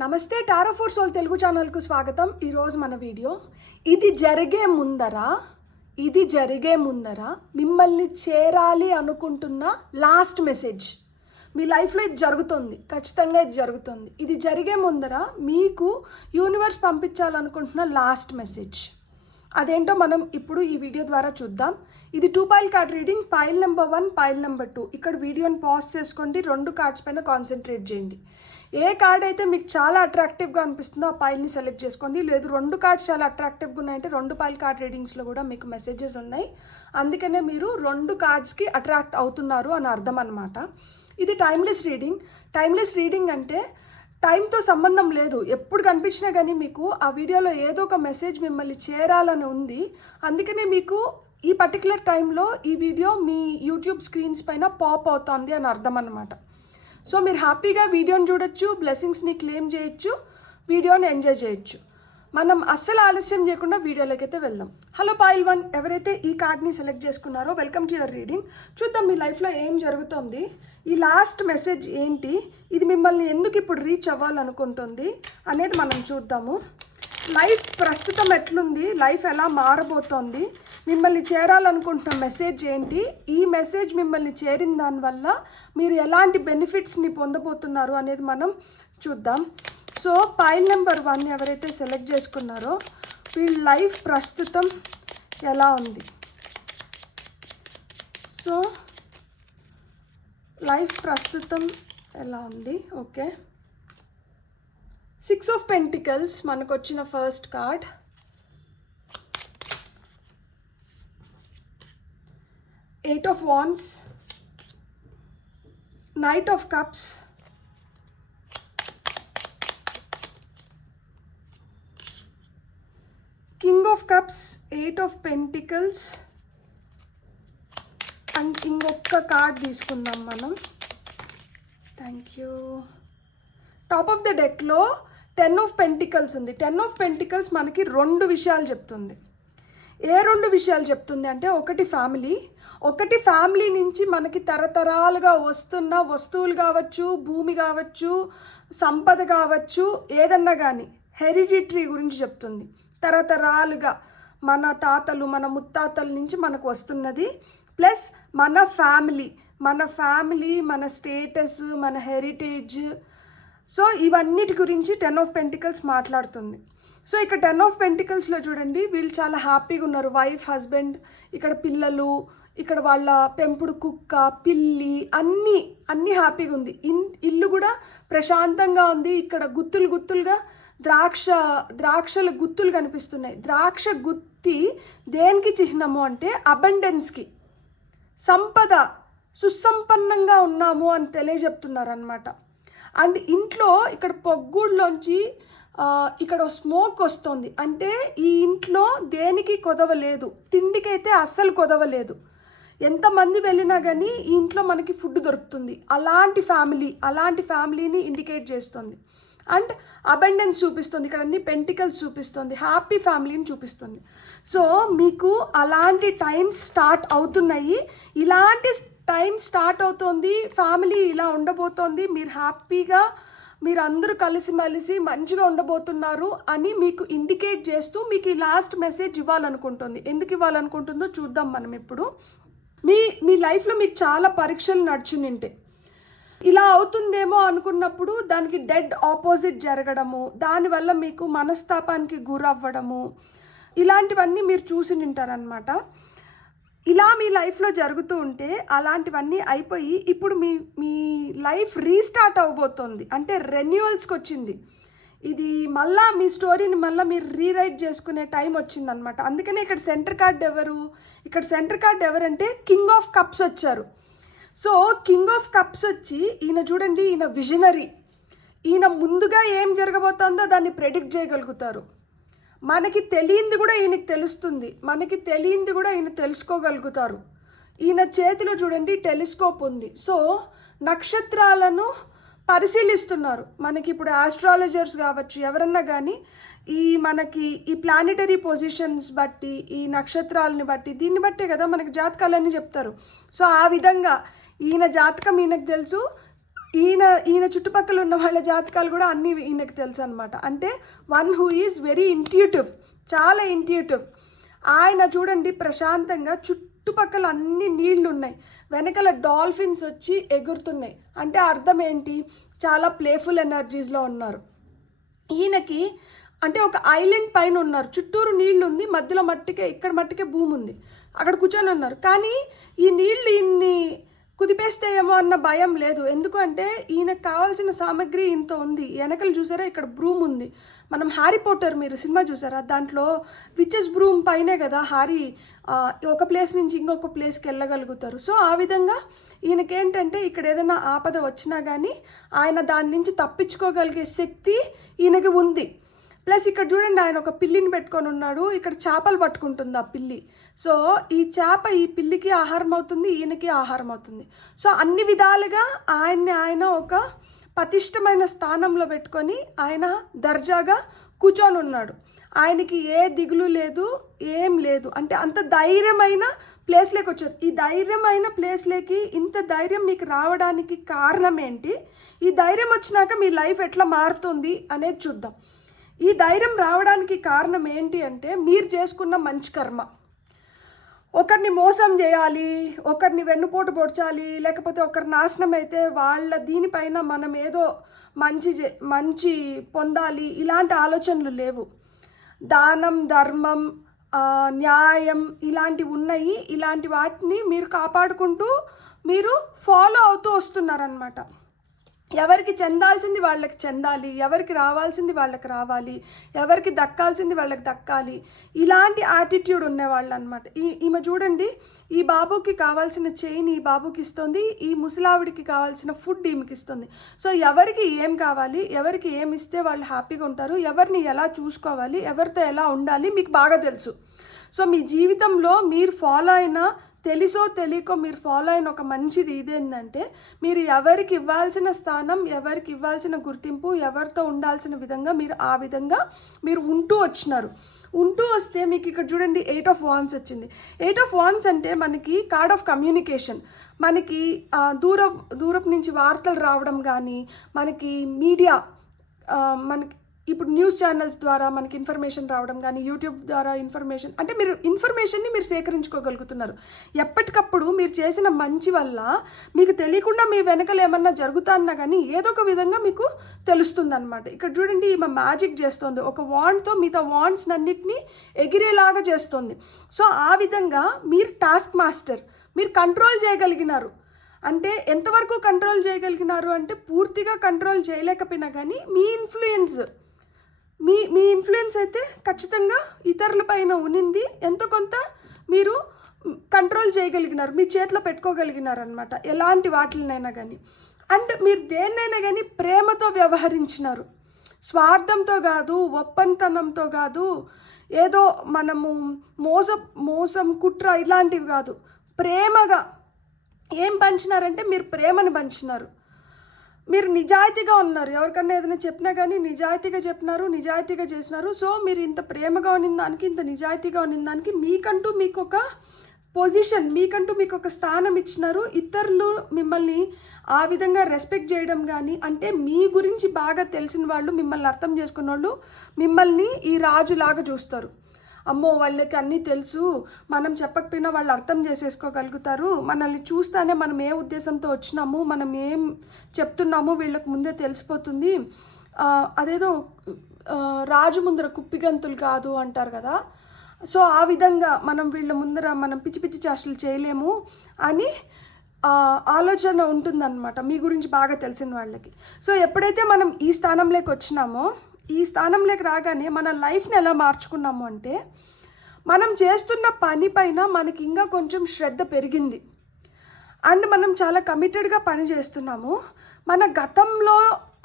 నమస్తే tarot four soul Telugu ఛానల్కు స్వాగతం. ఈరోజు మన వీడియో ఇది జరిగే ముందర మిమ్మల్ని చేరాలి అనుకుంటున్న లాస్ట్ మెసేజ్. మీ లైఫ్లో ఇది జరుగుతుంది, ఖచ్చితంగా ఇది జరుగుతుంది. ఇది జరిగే ముందర మీకు యూనివర్స్ పంపించాలనుకుంటున్న లాస్ట్ మెసేజ్ అదేంటో మనం ఇప్పుడు ఈ వీడియో ద్వారా చూద్దాం. ఇది 2 pile card reading. Pile number 1, pile number 2. ఇక్కడ వీడియోని పాజ్ చేసుకోండి, 2 కార్డ్స్ పైన కాన్సన్ట్రేట్ చేయండి. ఏ కార్డ్ అయితే మీకు చాలా అట్రాక్టివ్గా అనిపిస్తుందో ఆ పైల్ని సెలెక్ట్ చేసుకోండి. లేదు 2 కార్డ్స్ చాలా అట్రాక్టివ్గా ఉన్నాయంటే 2 పైల్ కార్డ్ రీడింగ్స్లో కూడా మీకు మెసేజెస్ ఉన్నాయి. అందుకనే మీరు 2 కార్డ్స్కి అట్రాక్ట్ అవుతున్నారు అని అర్థం అనమాట. ఇది టైమ్లెస్ రీడింగ్. టైమ్లెస్ రీడింగ్ అంటే టైంతో సంబంధం లేదు. ఎప్పుడు కనిపించినా కానీ మీకు ఆ వీడియోలో ఏదో ఒక మెసేజ్ మిమ్మల్ని చేరాలని ఉంది. అందుకనే మీకు ఈ పర్టికులర్ టైంలో ఈ వీడియో మీ యూట్యూబ్ స్క్రీన్స్ పైన పాప్ అవుతుంది అని అర్థం అన్నమాట. సో మీరు హ్యాపీగా వీడియోని చూడొచ్చు, బ్లెస్సింగ్స్ని క్లెయిమ్ చేయొచ్చు, వీడియోని ఎంజాయ్ చేయొచ్చు. మనం అస్సలు ఆలస్యం చేయకుండా వీడియోలోకి అయితే వెళ్దాం. హలో పైల్ 1, ఎవరైతే ఈ కార్డ్ని సెలెక్ట్ చేసుకున్నారో వెల్కమ్ టు యువర్ రీడింగ్. చూద్దాం మీ లైఫ్లో ఏం జరుగుతుంది, ఈ లాస్ట్ మెసేజ్ ఏంటి, ఇది మిమ్మల్ని ఎందుకు ఇప్పుడు రీచ్ అవ్వాలనుకుంటుంది అనేది మనం చూద్దాము. లైఫ్ ప్రస్తుతం ఎట్లుంది, లైఫ్ ఎలా మారబోతోంది, మిమ్మల్ని చేరాలనుకుంటున్న మెసేజ్ ఏంటి, ఈ మెసేజ్ మిమ్మల్ని చేరిన దానివల్ల మీరు ఎలాంటి బెనిఫిట్స్ని పొందబోతున్నారు అనేది మనం చూద్దాం. సో పైల్ నెంబర్ 1 ఎవరైతే సెలెక్ట్ చేసుకున్నారో వీళ్ళ లైఫ్ ప్రస్తుతం ఎలా ఉంది. సో లైఫ్ ప్రస్తుతం ఎలా ఉంది. ఓకే, 6 ఆఫ్ పెంటికల్స్ మనకు వచ్చిన first card. Eight of wands, knight of cups, king of cups, 8 of pentacles and ఇంకొక కార్డ్ తీసుకుందాం మనం. Thank you. Top of the డెక్లో 10 ఆఫ్ పెంటికల్స్ ఉంది. 10 ఆఫ్ పెంటికల్స్ మనకి 2 విషయాలు చెప్తుంది. ఏ 2 విషయాలు చెప్తుంది అంటే, ఒకటి ఫ్యామిలీ నుంచి మనకి తరతరాలుగా వస్తున్న వస్తువులు కావచ్చు, భూమి కావచ్చు, సంపద కావచ్చు, ఏదన్నా కానీ హెరిడిటరీ గురించి చెప్తుంది. తరతరాలుగా మన తాతలు మన ముత్తాతల నుంచి మనకు వస్తున్నది. ప్లస్ మన ఫ్యామిలీ, మన స్టేటస్, మన హెరిటేజ్. సో ఇవన్నిటి గురించి 10 ఆఫ్ పెంటికల్స్ మాట్లాడుతుంది. సో ఇక్కడ 10 ఆఫ్ పెంటికల్స్లో చూడండి, వీళ్ళు చాలా హ్యాపీగా ఉన్నారు. వైఫ్, హస్బెండ్, ఇక్కడ పిల్లలు, ఇక్కడ వాళ్ళ పెంపుడు కుక్క, పిల్లి, అన్నీ హ్యాపీగా ఉంది. ఇల్లు కూడా ప్రశాంతంగా ఉంది. ఇక్కడ గుత్తులుగా ద్రాక్షల గుత్తులు కనిపిస్తున్నాయి. ద్రాక్ష గుత్తి దేనికి చిహ్నము అంటే అబండెన్స్కి, సంపద, సుసంపన్నంగా ఉన్నాము అని తెలియజెప్తున్నారనమాట. అండ్ ఇంట్లో ఇక్కడ పొగ్గుడులోంచి ఇక్కడ స్మోక్ వస్తుంది. అంటే ఈ ఇంట్లో దేనికి కొదవలేదు, తిండికైతే అస్సలు కొదవలేదు. ఎంతమంది వెళ్ళినా కానీ ఈ ఇంట్లో మనకి ఫుడ్ దొరుకుతుంది. అలాంటి ఫ్యామిలీని ఇండికేట్ చేస్తుంది. అండ్ అబండెన్స్ చూపిస్తుంది. ఇక్కడ అన్ని పెంటికల్స్ చూపిస్తుంది, హ్యాపీ ఫ్యామిలీని చూపిస్తుంది. సో మీకు అలాంటి టైమ్స్ స్టార్ట్ అవుతున్నాయి. ఇలాంటి టైం స్టార్ట్ అవుతుంది, ఫ్యామిలీ ఇలా ఉండబోతోంది, మీరు హ్యాపీగా, మీరు అందరూ కలిసిమెలిసి మంచిగా ఉండబోతున్నారు అని మీకు ఇండికేట్ చేస్తూ మీకు ఈ లాస్ట్ మెసేజ్ ఇవ్వాలనుకుంటుంది. ఎందుకు ఇవ్వాలనుకుంటుందో చూద్దాం మనం ఇప్పుడు. మీ లైఫ్లో మీకు చాలా పరీక్షలు నడుచునింటే ఇలా అవుతుందేమో అనుకున్నప్పుడు దానికి డెడ్ ఆపోజిట్ జరగడము, దానివల్ల మీకు మనస్తాపానికి గురవ్వడము, ఇలాంటివన్నీ మీరు చూసి నింటారనమాట. ఇలా మీ లైఫ్లో జరుగుతూ ఉంటే అలాంటివన్నీ అయిపోయి ఇప్పుడు మీ లైఫ్ రీస్టార్ట్ అవ్వబోతోంది. అంటే రెన్యువల్స్కి వచ్చింది. ఇది మళ్ళా మీ స్టోరీని మళ్ళీ మీరు రీరైట్ చేసుకునే టైం వచ్చిందనమాట. అందుకనే ఇక్కడ సెంటర్ కార్డ్ ఎవరంటే కింగ్ ఆఫ్ కప్స్ వచ్చారు. సో కింగ్ ఆఫ్ కప్స్ వచ్చి ఈయన చూడండి, ఈయన విజనరీ. ఈయన ముందుగా ఏం జరగబోతుందో దాన్ని ప్రెడిక్ట్ చేయగలుగుతారు. మనకి తెలియంది కూడా ఈయనకి తెలుస్తుంది, మనకి తెలియంది కూడా ఈయన తెలుసుకోగలుగుతారు. ఈయన చేతిలో చూడండి టెలిస్కోప్ ఉంది. సో నక్షత్రాలను పరిశీలిస్తున్నారు. మనకి ఇప్పుడు ఆస్ట్రాలజర్స్ కావచ్చు, ఎవరన్నా కానీ మనకి ఈ ప్లానెటరీ పొజిషన్స్ బట్టి, ఈ నక్షత్రాలని బట్టి, దీన్ని బట్టే కదా మనకి జాతకాలన్నీ చెప్తారు. సో ఆ విధంగా ఈయన జాతకం ఈయనకు తెలుసు, ఈయన చుట్టుపక్కల ఉన్న వాళ్ళ జాతకాలు కూడా అన్నీ ఈయనకు తెలుసు అనమాట. అంటే one who is very intuitive, చాలా ఇంట్యూటివ్. ఆయన చూడండి ప్రశాంతంగా చుట్టుపక్కల అన్ని నీళ్లు ఉన్నాయి, వెనకాల డాల్ఫిన్స్ వచ్చి ఎగురుతున్నాయి. అంటే అర్థం ఏంటి? చాలా ప్లేఫుల్ ఎనర్జీస్లో ఉన్నారు. ఈయనకి అంటే ఒక ఐలాండ్ పైన ఉన్నారు, చుట్టూరు నీళ్ళు ఉంది, మధ్యలో ఇక్కడ మట్టికే భూమి ఉంది, అక్కడ కూర్చొని ఉన్నారు. కానీ ఈ నీళ్ళు ఈయన్ని కుదిపేస్తేయేమో అన్న భయం లేదు. ఎందుకంటే ఈయనకు కావాల్సిన సామాగ్రి ఇంత ఉంది. వెనకలు చూసారా, ఇక్కడ బ్రూమ్ ఉంది. మనం హ్యారీ పోటర్ మీరు సినిమా చూసారా, దాంట్లో విచెస్ బ్రూమ్ పైనే కదా హ్యారీ ఒక ప్లేస్ నుంచి ఇంకొక ప్లేస్కి వెళ్ళగలుగుతారు. సో ఆ విధంగా ఈయనకేంటంటే ఇక్కడ ఏదైనా ఆపద వచ్చినా కానీ ఆయన దాని నుంచి తప్పించుకోగలిగే శక్తి ఈయనకి ఉంది. ప్లస్ ఇక్కడ చూడండి, ఆయన ఒక పిల్లిని పెట్టుకొని ఉన్నాడు, ఇక్కడ చేపలు పట్టుకుంటుంది ఆ పిల్లి. సో ఈ చేప ఈ పిల్లికి ఆహారం అవుతుంది, ఈయనకి ఆహారం అవుతుంది. సో అన్ని విధాలుగా ఆయన ఒక పతిష్టమైన స్థానంలో పెట్టుకొని ఆయన దర్జాగా కూర్చొని ఉన్నాడు. ఆయనకి ఏ దిగులు లేదు, ఏం లేదు. అంటే అంత ధైర్యమైన ప్లేస్లోకి వచ్చారు. ఈ ధైర్యమైన ప్లేస్లోకి ఇంత ధైర్యం మీకు రావడానికి కారణం ఏంటి? ఈ ధైర్యం వచ్చినాక మీ లైఫ్ ఎట్లా మారుతుంది అనేది చూద్దాం. ఈ ధైర్యం రావడానికి కారణం ఏంటి అంటే మీరు చేసుకున్న మంచి కర్మ. ఒకరిని మోసం చేయాలి, ఒకరిని వెన్నుపోటు పొడ్చాలి, లేకపోతే ఒకరి నాశనం అయితే వాళ్ళ దీనిపైన మనం ఏదో మంచి పొందాలి, ఇలాంటి ఆలోచనలు లేవు. దానం, ధర్మం, న్యాయం ఇలాంటివి ఉన్నాయి. ఇలాంటి వాటిని మీరు కాపాడుకుంటూ మీరు ఫాలో అవుతూ వస్తున్నారనమాట. ఎవరికి చెందాల్సింది వాళ్ళకి చెందాలి, ఎవరికి రావాల్సింది వాళ్ళకి రావాలి, ఎవరికి దక్కాల్సింది వాళ్ళకి దక్కాలి, ఇలాంటి యాటిట్యూడ్ ఉండేవాళ్ళు అనమాట. ఈమె చూడండి, ఈ బాబుకి కావాల్సిన చైన్ ఈ బాబుకి ఇస్తుంది, ఈ ముసలావిడికి కావాల్సిన ఫుడ్ ఈమెకి ఇస్తుంది. సో ఎవరికి ఏం కావాలి, ఎవరికి ఏం ఇస్తే వాళ్ళు హ్యాపీగా ఉంటారు, ఎవరిని ఎలా చూసుకోవాలి, ఎవరితో ఎలా ఉండాలి మీకు బాగా తెలుసు. సో మీ జీవితంలో మీరు ఫాలో అయిన, తెలుసో తెలియకో మీరు ఫాలో అయిన ఒక మంచిది ఇదేంటంటే, మీరు ఎవరికి ఇవ్వాల్సిన స్థానం, ఎవరికి ఇవ్వాల్సిన గుర్తింపు, ఎవరితో ఉండాల్సిన విధంగా మీరు ఆ విధంగా మీరు ఉంటూ వచ్చినారు. ఉంటూ వస్తే మీకు ఇక్కడ చూడండి 8 of Wands వచ్చింది. 8 of Wands అంటే మనకి కార్డ్ ఆఫ్ కమ్యూనికేషన్. మనకి దూరపు నుంచి వార్తలు రావడం కానీ, మనకి మీడియా, మనకి ఇప్పుడు న్యూస్ ఛానల్స్ ద్వారా మనకి ఇన్ఫర్మేషన్ రావడం కానీ, యూట్యూబ్ ద్వారా ఇన్ఫర్మేషన్, అంటే మీరు ఇన్ఫర్మేషన్ని మీరు సేకరించుకోగలుగుతున్నారు. ఎప్పటికప్పుడు మీరు చేసిన మంచి వల్ల మీకు తెలియకుండా మీ వెనకలు ఏమన్నా జరుగుతున్నా కానీ ఏదో ఒక విధంగా మీకు తెలుస్తుంది అనమాట. ఇక్కడ చూడండి, ఈమె మ్యాజిక్ చేస్తుంది. ఒక వాండ్తో మిగతా వాండ్స్ అన్నిటినీ ఎగిరేలాగా చేస్తుంది. సో ఆ విధంగా మీరు టాస్క్ మాస్టర్, మీరు కంట్రోల్ చేయగలిగినారు. అంటే ఎంతవరకు కంట్రోల్ చేయగలిగినారు అంటే, పూర్తిగా కంట్రోల్ చేయలేకపోయినా కానీ మీ ఇన్ఫ్లుయెన్స్ అయితే ఖచ్చితంగా ఇతరుల పైన ఉనింది. ఎంతో కొంత మీరు కంట్రోల్ చేయగలిగినారు, మీ చేతిలో పెట్టుకోగలిగినారు అనమాట, ఎలాంటి వాటినైనా కానీ. అండ్ మీరు దేన్నైనా కానీ ప్రేమతో వ్యవహరించినారు, స్వార్థంతో కాదు, ఒప్పంతనంతో కాదు, ఏదో మనము మోసం కుట్ర ఇలాంటివి కాదు. ప్రేమగా ఏం పంచినారంటే మీరు ప్రేమను పంచినారు. మీరు నిజాయితీగా ఉన్నారు, ఎవరికన్నా ఏదైనా చెప్పినా కానీ నిజాయితీగా చెప్పినారు, నిజాయితీగా చేసినారు. సో మీరు ఇంత ప్రేమగా ఉన్న దానికి, ఇంత నిజాయితీగా ఉన్న దానికి మీకంటూ మీకు ఒక పొజిషన్, మీకంటూ మీకు ఒక స్థానం ఇచ్చినారు. ఇతరులు మిమ్మల్ని ఆ విధంగా రెస్పెక్ట్ చేయడం కానీ, అంటే మీ గురించి బాగా తెలిసిన వాళ్ళు, మిమ్మల్ని అర్థం చేసుకున్న వాళ్ళు మిమ్మల్ని ఈ రాజులాగా చూస్తారు. అమ్మో వాళ్ళకి అన్నీ తెలుసు, మనం చెప్పకపోయినా వాళ్ళు అర్థం చేసేసుకోగలుగుతారు, మనల్ని చూస్తానే మనం ఏ ఉద్దేశంతో వచ్చినాము, మనం ఏం చెప్తున్నాము వీళ్ళకి ముందే తెలిసిపోతుంది, అదేదో రాజు ముందర కుప్పిగంతులు కాదు అంటారు కదా. సో ఆ విధంగా మనం వీళ్ళ ముందర మనం పిచ్చి పిచ్చి చేష్టలు చేయలేము అని ఆలోచన ఉంటుందన్నమాట మీ గురించి బాగా తెలిసిన వాళ్ళకి. సో ఎప్పుడైతే మనం ఈ స్థానంలోకి వచ్చినామో, ఈ స్థానంలోకి రాగానే మన లైఫ్ని ఎలా మార్చుకున్నాము అంటే, మనం చేస్తున్న పని పైన మనకి ఇంకా కొంచెం శ్రద్ధ పెరిగింది. అండ్ మనం చాలా కమిటెడ్గా పని చేస్తున్నాము. మన గతంలో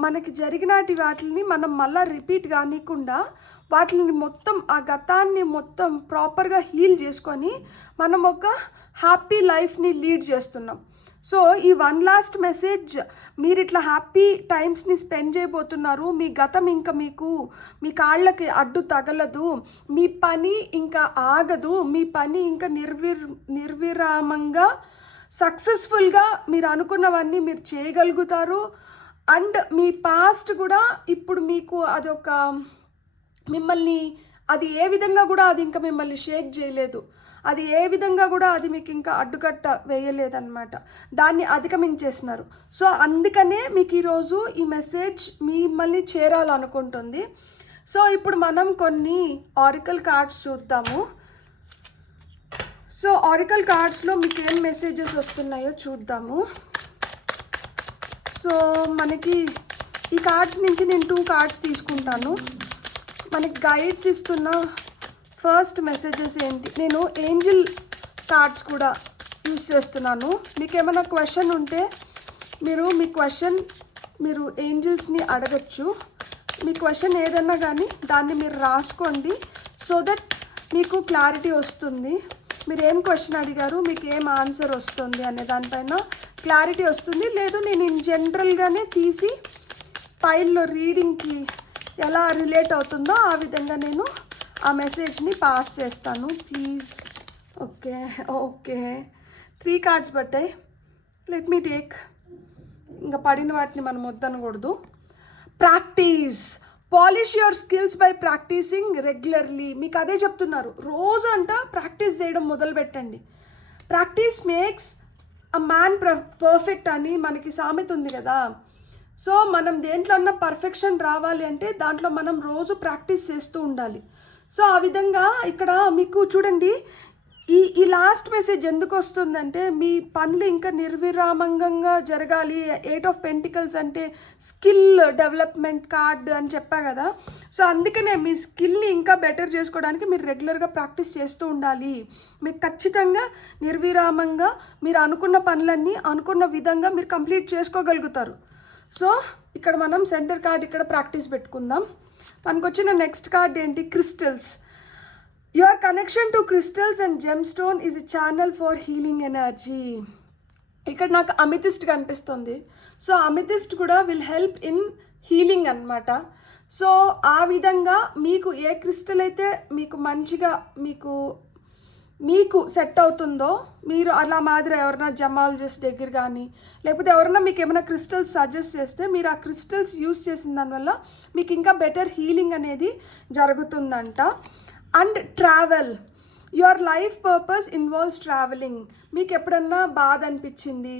మనకి జరిగినటి వాటిని మనం మళ్ళీ రిపీట్ కానికుండా వాటిని మొత్తం, ఆ గతాన్ని మొత్తం ప్రాపర్గా హీల్ చేసుకొని మనం ఒక హ్యాపీ లైఫ్ని లీడ్ చేస్తున్నాం. సో ఈ వన్ లాస్ట్ మెసేజ్, మీరు ఇట్లా హ్యాపీ టైమ్స్ని స్పెండ్ చేయబోతున్నారు. మీ గతం ఇంకా మీ కాళ్ళకి అడ్డు తగలదు, మీ పని ఇంకా ఆగదు, మీ పని ఇంకా నిర్విరామంగా సక్సెస్ఫుల్గా మీరు అనుకున్నవన్నీ మీరు చేయగలుగుతారు. అండ్ మీ పాస్ట్ కూడా ఇప్పుడు మీకు అదొక మిమ్మల్ని అది ఏ విధంగా కూడా అది ఇంకా మిమ్మల్ని షేక్ చేయలేదు, అది ఏ విధంగా కూడా అది మీకు ఇంకా అడ్డుకట్ట వేయలేదన్నమాట, దాన్ని అధిగమించేసినారు. సో అందుకనే మీకు ఈరోజు ఈ మెసేజ్ మిమ్మల్ని చేరాలనుకుంటుంది. సో ఇప్పుడు మనం కొన్ని ఆరికల్ కార్డ్స్ చూద్దాము. సో ఆరికల్ కార్డ్స్లో మీకు ఏం మెసేజెస్ వస్తున్నాయో చూద్దాము. సో మనకి ఈ కార్డ్స్ నుంచి నేను 2 కార్డ్స్ తీసుకుంటాను. మనకి గైడ్స్ ఇస్తున్న ఫస్ట్ మెసేజెస్ ఏంటి, నేను ఏంజిల్ కార్డ్స్ కూడా యూస్ చేస్తున్నాను. మీకు ఏమైనా క్వశ్చన్ ఉంటే మీ క్వశ్చన్ మీరు ఏంజిల్స్ని అడగచ్చు. మీ క్వశ్చన్ ఏదన్నా కానీ దాన్ని మీరు రాసుకోండి, సో దట్ మీకు క్లారిటీ వస్తుంది. మీరు ఏం క్వశ్చన్ అడిగారు, మీకు ఏం ఆన్సర్ వస్తుంది అనే దానిపైన క్లారిటీ వస్తుంది. లేదు నేను ఇన్ జనరల్గానే తీసి ఫైల్లో రీడింగ్కి ఎలా రిలేట్ అవుతుందో ఆ విధంగా నేను ఆ మెసేజ్ని పాస్ చేస్తాను. ప్లీజ్. ఓకే ఓకే 3 కార్డ్స్ పట్టాయి. Let me take. ఇంకా పడిన వాటిని మనం వద్దనకూడదు. Practice, polish your skills by practising regularly. మీకు అదే చెప్తున్నారు, రోజు అంట ప్రాక్టీస్ చేయడం మొదలు పెట్టండి. Practice makes a man perfect అని మనకి సామెత ఉంది కదా. సో మనం దేంట్లో అన్నా పర్ఫెక్షన్ రావాలి అంటే దాంట్లో మనం రోజు ప్రాక్టీస్ చేస్తూ ఉండాలి. సో ఆ విధంగా ఇక్కడ మీకు చూడండి, ఈ లాస్ట్ మెసేజ్ ఎందుకు వస్తుందంటే మీ పనులు ఇంకా నిర్విరామంగా జరగాలి. 8 ఆఫ్ పెంటికల్స్ అంటే స్కిల్ డెవలప్మెంట్ కార్డ్ అని చెప్పా కదా. సో అందుకనే మీ స్కిల్ని ఇంకా బెటర్ చేసుకోవడానికి మీరు రెగ్యులర్గా ప్రాక్టీస్ చేస్తూ ఉండాలి. మీకు ఖచ్చితంగా నిర్విరామంగా మీరు అనుకున్న పనులన్నీ అనుకున్న విధంగా మీరు కంప్లీట్ చేసుకోగలుగుతారు. సో ఇక్కడ మనం సెంటర్ కార్డ్ ఇక్కడ ప్రాక్టీస్ పెట్టుకుందాం. మనకు వచ్చిన నెక్స్ట్ కార్డ్ ఏంటి, crystals. Your connection to crystals and gem stone is a channel for healing energy. ఇక్కడ నాకు అమితిస్ట్ కనిపిస్తుంది. సో అమితిస్ట్ కూడా విల్ హెల్ప్ ఇన్ హీలింగ్ అన్నమాట. సో ఆ విధంగా మీకు ఏ క్రిస్టల్ అయితే మీకు మంచిగా మీకు సెట్ అవుతుందో మీరు అలా మాదిరి ఎవరైనా జమాలజిస్ట్ దగ్గర కానీ లేకపోతే ఎవరైనా మీకు ఏమైనా క్రిస్టల్స్ సజెస్ట్ చేస్తే మీరు ఆ క్రిస్టల్స్ యూస్ చేసిన దానివల్ల మీకు ఇంకా బెటర్ హీలింగ్ అనేది జరుగుతుందంట. And travel, your life purpose involves travelling. మీకు ఎప్పుడన్నా బాధ అనిపించింది,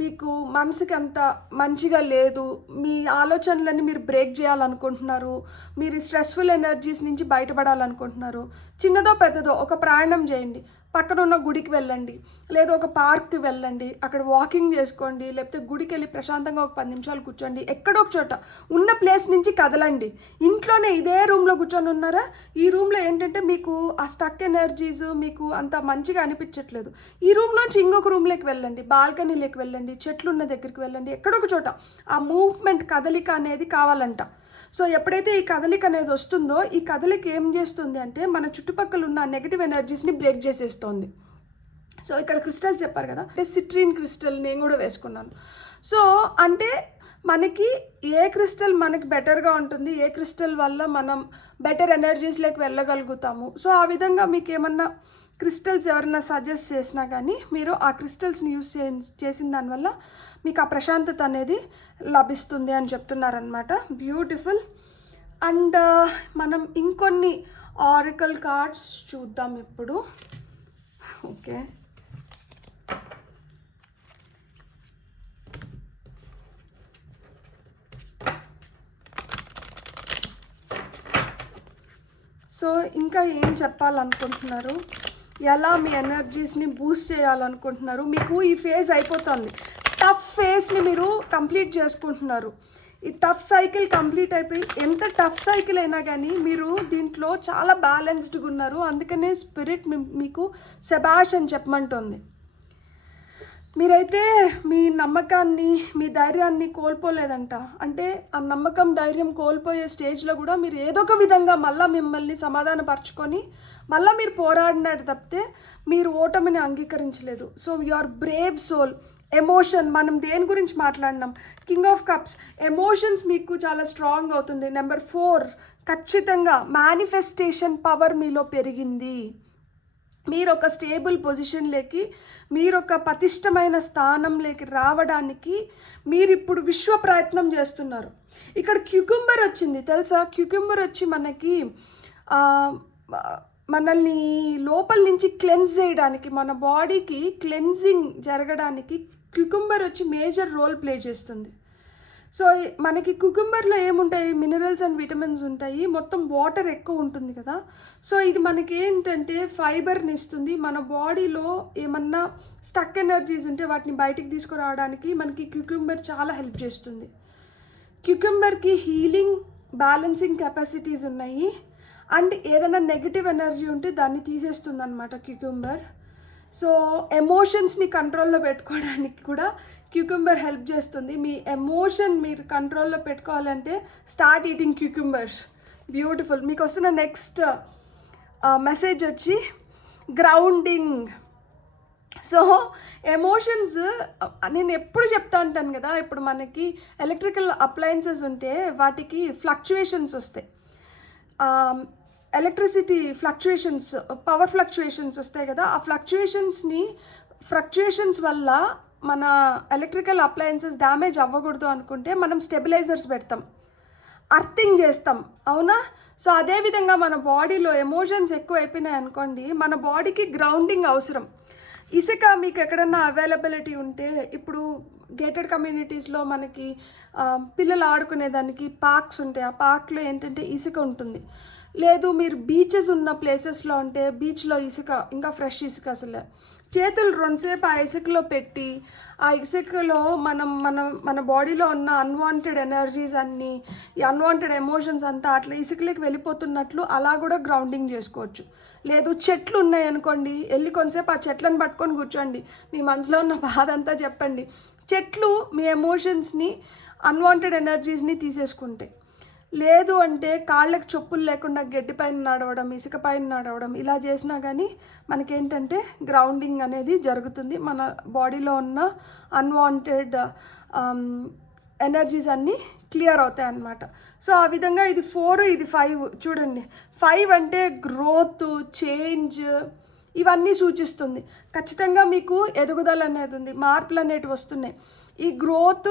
మీకు మనసుకి అంత మంచిగా లేదు, మీ ఆలోచనలన్నీ మీరు బ్రేక్ చేయాలనుకుంటున్నారు, మీరు స్ట్రెస్ఫుల్ ఎనర్జీస్ నుంచి బయటపడాలనుకుంటున్నారు, చిన్నదో పెద్దదో ఒక ప్రయాణం చేయండి. పక్కన ఉన్న గుడికి వెళ్ళండి, లేదా ఒక పార్క్కి వెళ్ళండి, అక్కడ వాకింగ్ చేసుకోండి, లేకపోతే గుడికి వెళ్ళి ప్రశాంతంగా ఒక 10 నిమిషాలు కూర్చోండి. ఎక్కడో ఒక చోట ఉన్న ప్లేస్ నుంచి కదలండి. ఇంట్లోనే ఇదే రూమ్లో కూర్చొని ఉన్నారా, ఈ రూమ్లో ఏంటంటే మీకు ఆ స్టక్ ఎనర్జీస్ మీకు అంత మంచిగా అనిపించట్లేదు, ఈ రూమ్లోంచి ఇంకొక రూమ్లోకి వెళ్ళండి, బాల్కనీలోకి వెళ్ళండి, చెట్లు ఉన్న దగ్గరికి వెళ్ళండి. ఎక్కడొక చోట ఆ మూవ్మెంట్ కదలిక అనేది కావాలంట. సో ఎప్పుడైతే ఈ కదలిక అనేది వస్తుందో ఈ కదలిక ఏం చేస్తుంది అంటే మన చుట్టుపక్కల ఉన్న నెగిటివ్ ఎనర్జీస్ని బ్రేక్ చేసేస్తుంది. సో ఇక్కడ క్రిస్టల్స్ చెప్పారు కదా, అంటే సిట్రిన్ క్రిస్టల్ నేను కూడా వేసుకున్నాను. సో అంటే మనకి ఏ క్రిస్టల్ మనకి బెటర్గా ఉంటుంది, ఏ క్రిస్టల్ వల్ల మనం బెటర్ ఎనర్జీస్లోకి వెళ్ళగలుగుతాము. సో ఆ విధంగా మీకు ఏమన్నా క్రిస్టల్స్ ఎవరైనా సజెస్ట్ చేసినా కానీ మీరు ఆ క్రిస్టల్స్ని యూస్ చేసిన దానివల్ల మీకు ఆ ప్రశాంతత అనేది లభిస్తుంది అని చెప్తున్నారనమాట. బ్యూటిఫుల్. అండ్ మనం ఇంకొన్ని ఆరికల్ కార్డ్స్ చూద్దాం ఇప్పుడు. ఓకే, సో ఇంకా ఏం చెప్పాలనుకుంటున్నారు, ఎలా మీ ఎనర్జీస్ని బూస్ట్ చేయాలనుకుంటున్నారు. మీకు ఈ ఫేజ్ అయిపోతుంది, టఫ్ ఫేజ్ని మీరు కంప్లీట్ చేసుకుంటున్నారు. ఈ టఫ్ సైకిల్ కంప్లీట్ అయిపోయి ఎంత టఫ్ సైకిల్ అయినా కానీ మీరు దీంట్లో చాలా బ్యాలెన్స్డ్గా ఉన్నారు. అందుకనే స్పిరిట్ మీకు శభాష్ అని చెప్పమంటుంది. మీరైతే మీ నమ్మకాన్ని మీ ధైర్యాన్ని కోల్పోలేదంట. అంటే ఆ నమ్మకం ధైర్యం కోల్పోయే స్టేజ్లో కూడా మీరు ఏదో ఒక విధంగా మళ్ళీ మిమ్మల్ని సమాధానపరచుకొని మళ్ళీ మీరు పోరాడినట్టు తప్పితే మీరు ఓటమిని అంగీకరించలేదు. So your brave soul. Emotion, మనం దేని గురించి మాట్లాడినాం, కింగ్ ఆఫ్ కప్స్. ఎమోషన్స్ మీకు చాలా స్ట్రాంగ్ అవుతుంది. నెంబర్ 4 ఖచ్చితంగా మేనిఫెస్టేషన్ పవర్ మీలో పెరిగింది. మీరు ఒక స్టేబుల్ పొజిషన్లోకి, మీరు ఒక పటిష్టమైన స్థానంలోకి రావడానికి మీరు ఇప్పుడు విశ్వ ప్రయత్నం చేస్తున్నారు. ఇక్కడ క్యూకుంబర్ వచ్చింది తెలుసా? క్యూకుంబర్ వచ్చి మనకి మనల్ని లోపల నుంచి క్లెన్స్ చేయడానికి, మన బాడీకి క్లెన్జింగ్ జరగడానికి క్యూకుంబర్ వచ్చి మేజర్ రోల్ ప్లే చేస్తుంది. సో మనకి కుకుంబర్లో ఏముంటాయి? మినరల్స్ అండ్ విటమిన్స్ ఉంటాయి, మొత్తం వాటర్ ఎక్కువ ఉంటుంది కదా. సో ఇది మనకి ఏంటంటే ఫైబర్ని ఇస్తుంది. మన బాడీలో ఏమన్నా స్టక్ ఎనర్జీస్ ఉంటే వాటిని బయటికి తీసుకురావడానికి మనకి క్యూకుంబర్ చాలా హెల్ప్ చేస్తుంది. క్యూకుంబర్కి హీలింగ్, బ్యాలెన్సింగ్ కెపాసిటీస్ ఉన్నాయి. అండ్ ఏదైనా నెగిటివ్ ఎనర్జీ ఉంటే దాన్ని తీసేస్తుంది అనమాట క్యూకుంబర్. సో ఎమోషన్స్ని కంట్రోల్లో పెట్టుకోవడానికి కూడా క్యూకుంబర్ హెల్ప్ చేస్తుంది. మీ ఎమోషన్ మీరు కంట్రోల్లో పెట్టుకోవాలంటే స్టార్ట్ ఈటింగ్ క్యూకుంబర్స్. బ్యూటిఫుల్. మీకు వస్తున్న నెక్స్ట్ మెసేజ్ వచ్చి గ్రౌండింగ్. సో ఎమోషన్స్ నేను ఎప్పుడు చెప్తా ఉంటాను కదా, ఇప్పుడు మనకి ఎలక్ట్రికల్ అప్లయన్సెస్ ఉంటే వాటికి ఫ్లక్చువేషన్స్ వస్తాయి, ఎలక్ట్రిసిటీ ఫ్లక్చువేషన్స్, పవర్ ఫ్లక్చువేషన్స్ వస్తాయి కదా. ఆ ఫ్లక్చువేషన్స్ వల్ల మన ఎలక్ట్రికల్ అప్లయన్సెస్ డ్యామేజ్ అవ్వకూడదు అనుకుంటే మనం స్టెబిలైజర్స్ పెడతాం, అర్థింగ్ చేస్తాం, అవునా? సో అదేవిధంగా మన బాడీలో ఎమోషన్స్ ఎక్కువ అయిపోయినాయి అనుకోండి, మన బాడీకి గ్రౌండింగ్ అవసరం. ఇసుక మీకు ఎక్కడన్నా అవైలబిలిటీ ఉంటే, ఇప్పుడు గేటెడ్ కమ్యూనిటీస్లో మనకి పిల్లలు ఆడుకునేదానికి పార్క్స్ ఉంటాయి. ఆ పార్క్లో ఏంటంటే ఇసుక ఉంటుంది. లేదు మీరు బీచెస్ ఉన్న ప్లేసెస్లో ఉంటే బీచ్లో ఇసుక, ఇంకా ఫ్రెష్ ఇసుక, అసలు చేతులు రెండుసేపు ఆ ఇసుకలో పెట్టి ఆ ఇసుకలో మన బాడీలో ఉన్న అన్వాంటెడ్ ఎనర్జీస్ అన్నీ, ఈ అన్వాంటెడ్ ఎమోషన్స్ అంతా అట్లా ఇసుకలోకి వెళ్ళిపోతున్నట్లు అలా కూడా గ్రౌండింగ్ చేసుకోవచ్చు. లేదు చెట్లు ఉన్నాయనుకోండి, వెళ్ళి కొంతసేపు ఆ చెట్లను పట్టుకొని కూర్చోండి, మీ మనసులో ఉన్న బాధ అంతా చెప్పండి. చెట్లు మీ ఎమోషన్స్ని, అన్వాంటెడ్ ఎనర్జీస్ని తీసేసుకుంటాయి. లేదు అంటే కాళ్ళకి చెప్పులు లేకుండా గడ్డి పైన నడవడం, ఇసుక పైన నడవడం, ఇలా చేసినా కానీ మనకేంటంటే గ్రౌండింగ్ అనేది జరుగుతుంది. మన బాడీలో ఉన్న అన్వాంటెడ్ ఎనర్జీస్ అన్నీ క్లియర్ అవుతాయి అన్నమాట. సో ఆ విధంగా ఇది 4, ఇది 5. చూడండి, 5 అంటే గ్రోత్, చేంజ్, ఇవన్నీ సూచిస్తుంది. ఖచ్చితంగా మీకు ఎదుగుదల అనేది ఉంది, మార్పులు అనేటివి వస్తున్నాయి. ఈ గ్రోత్,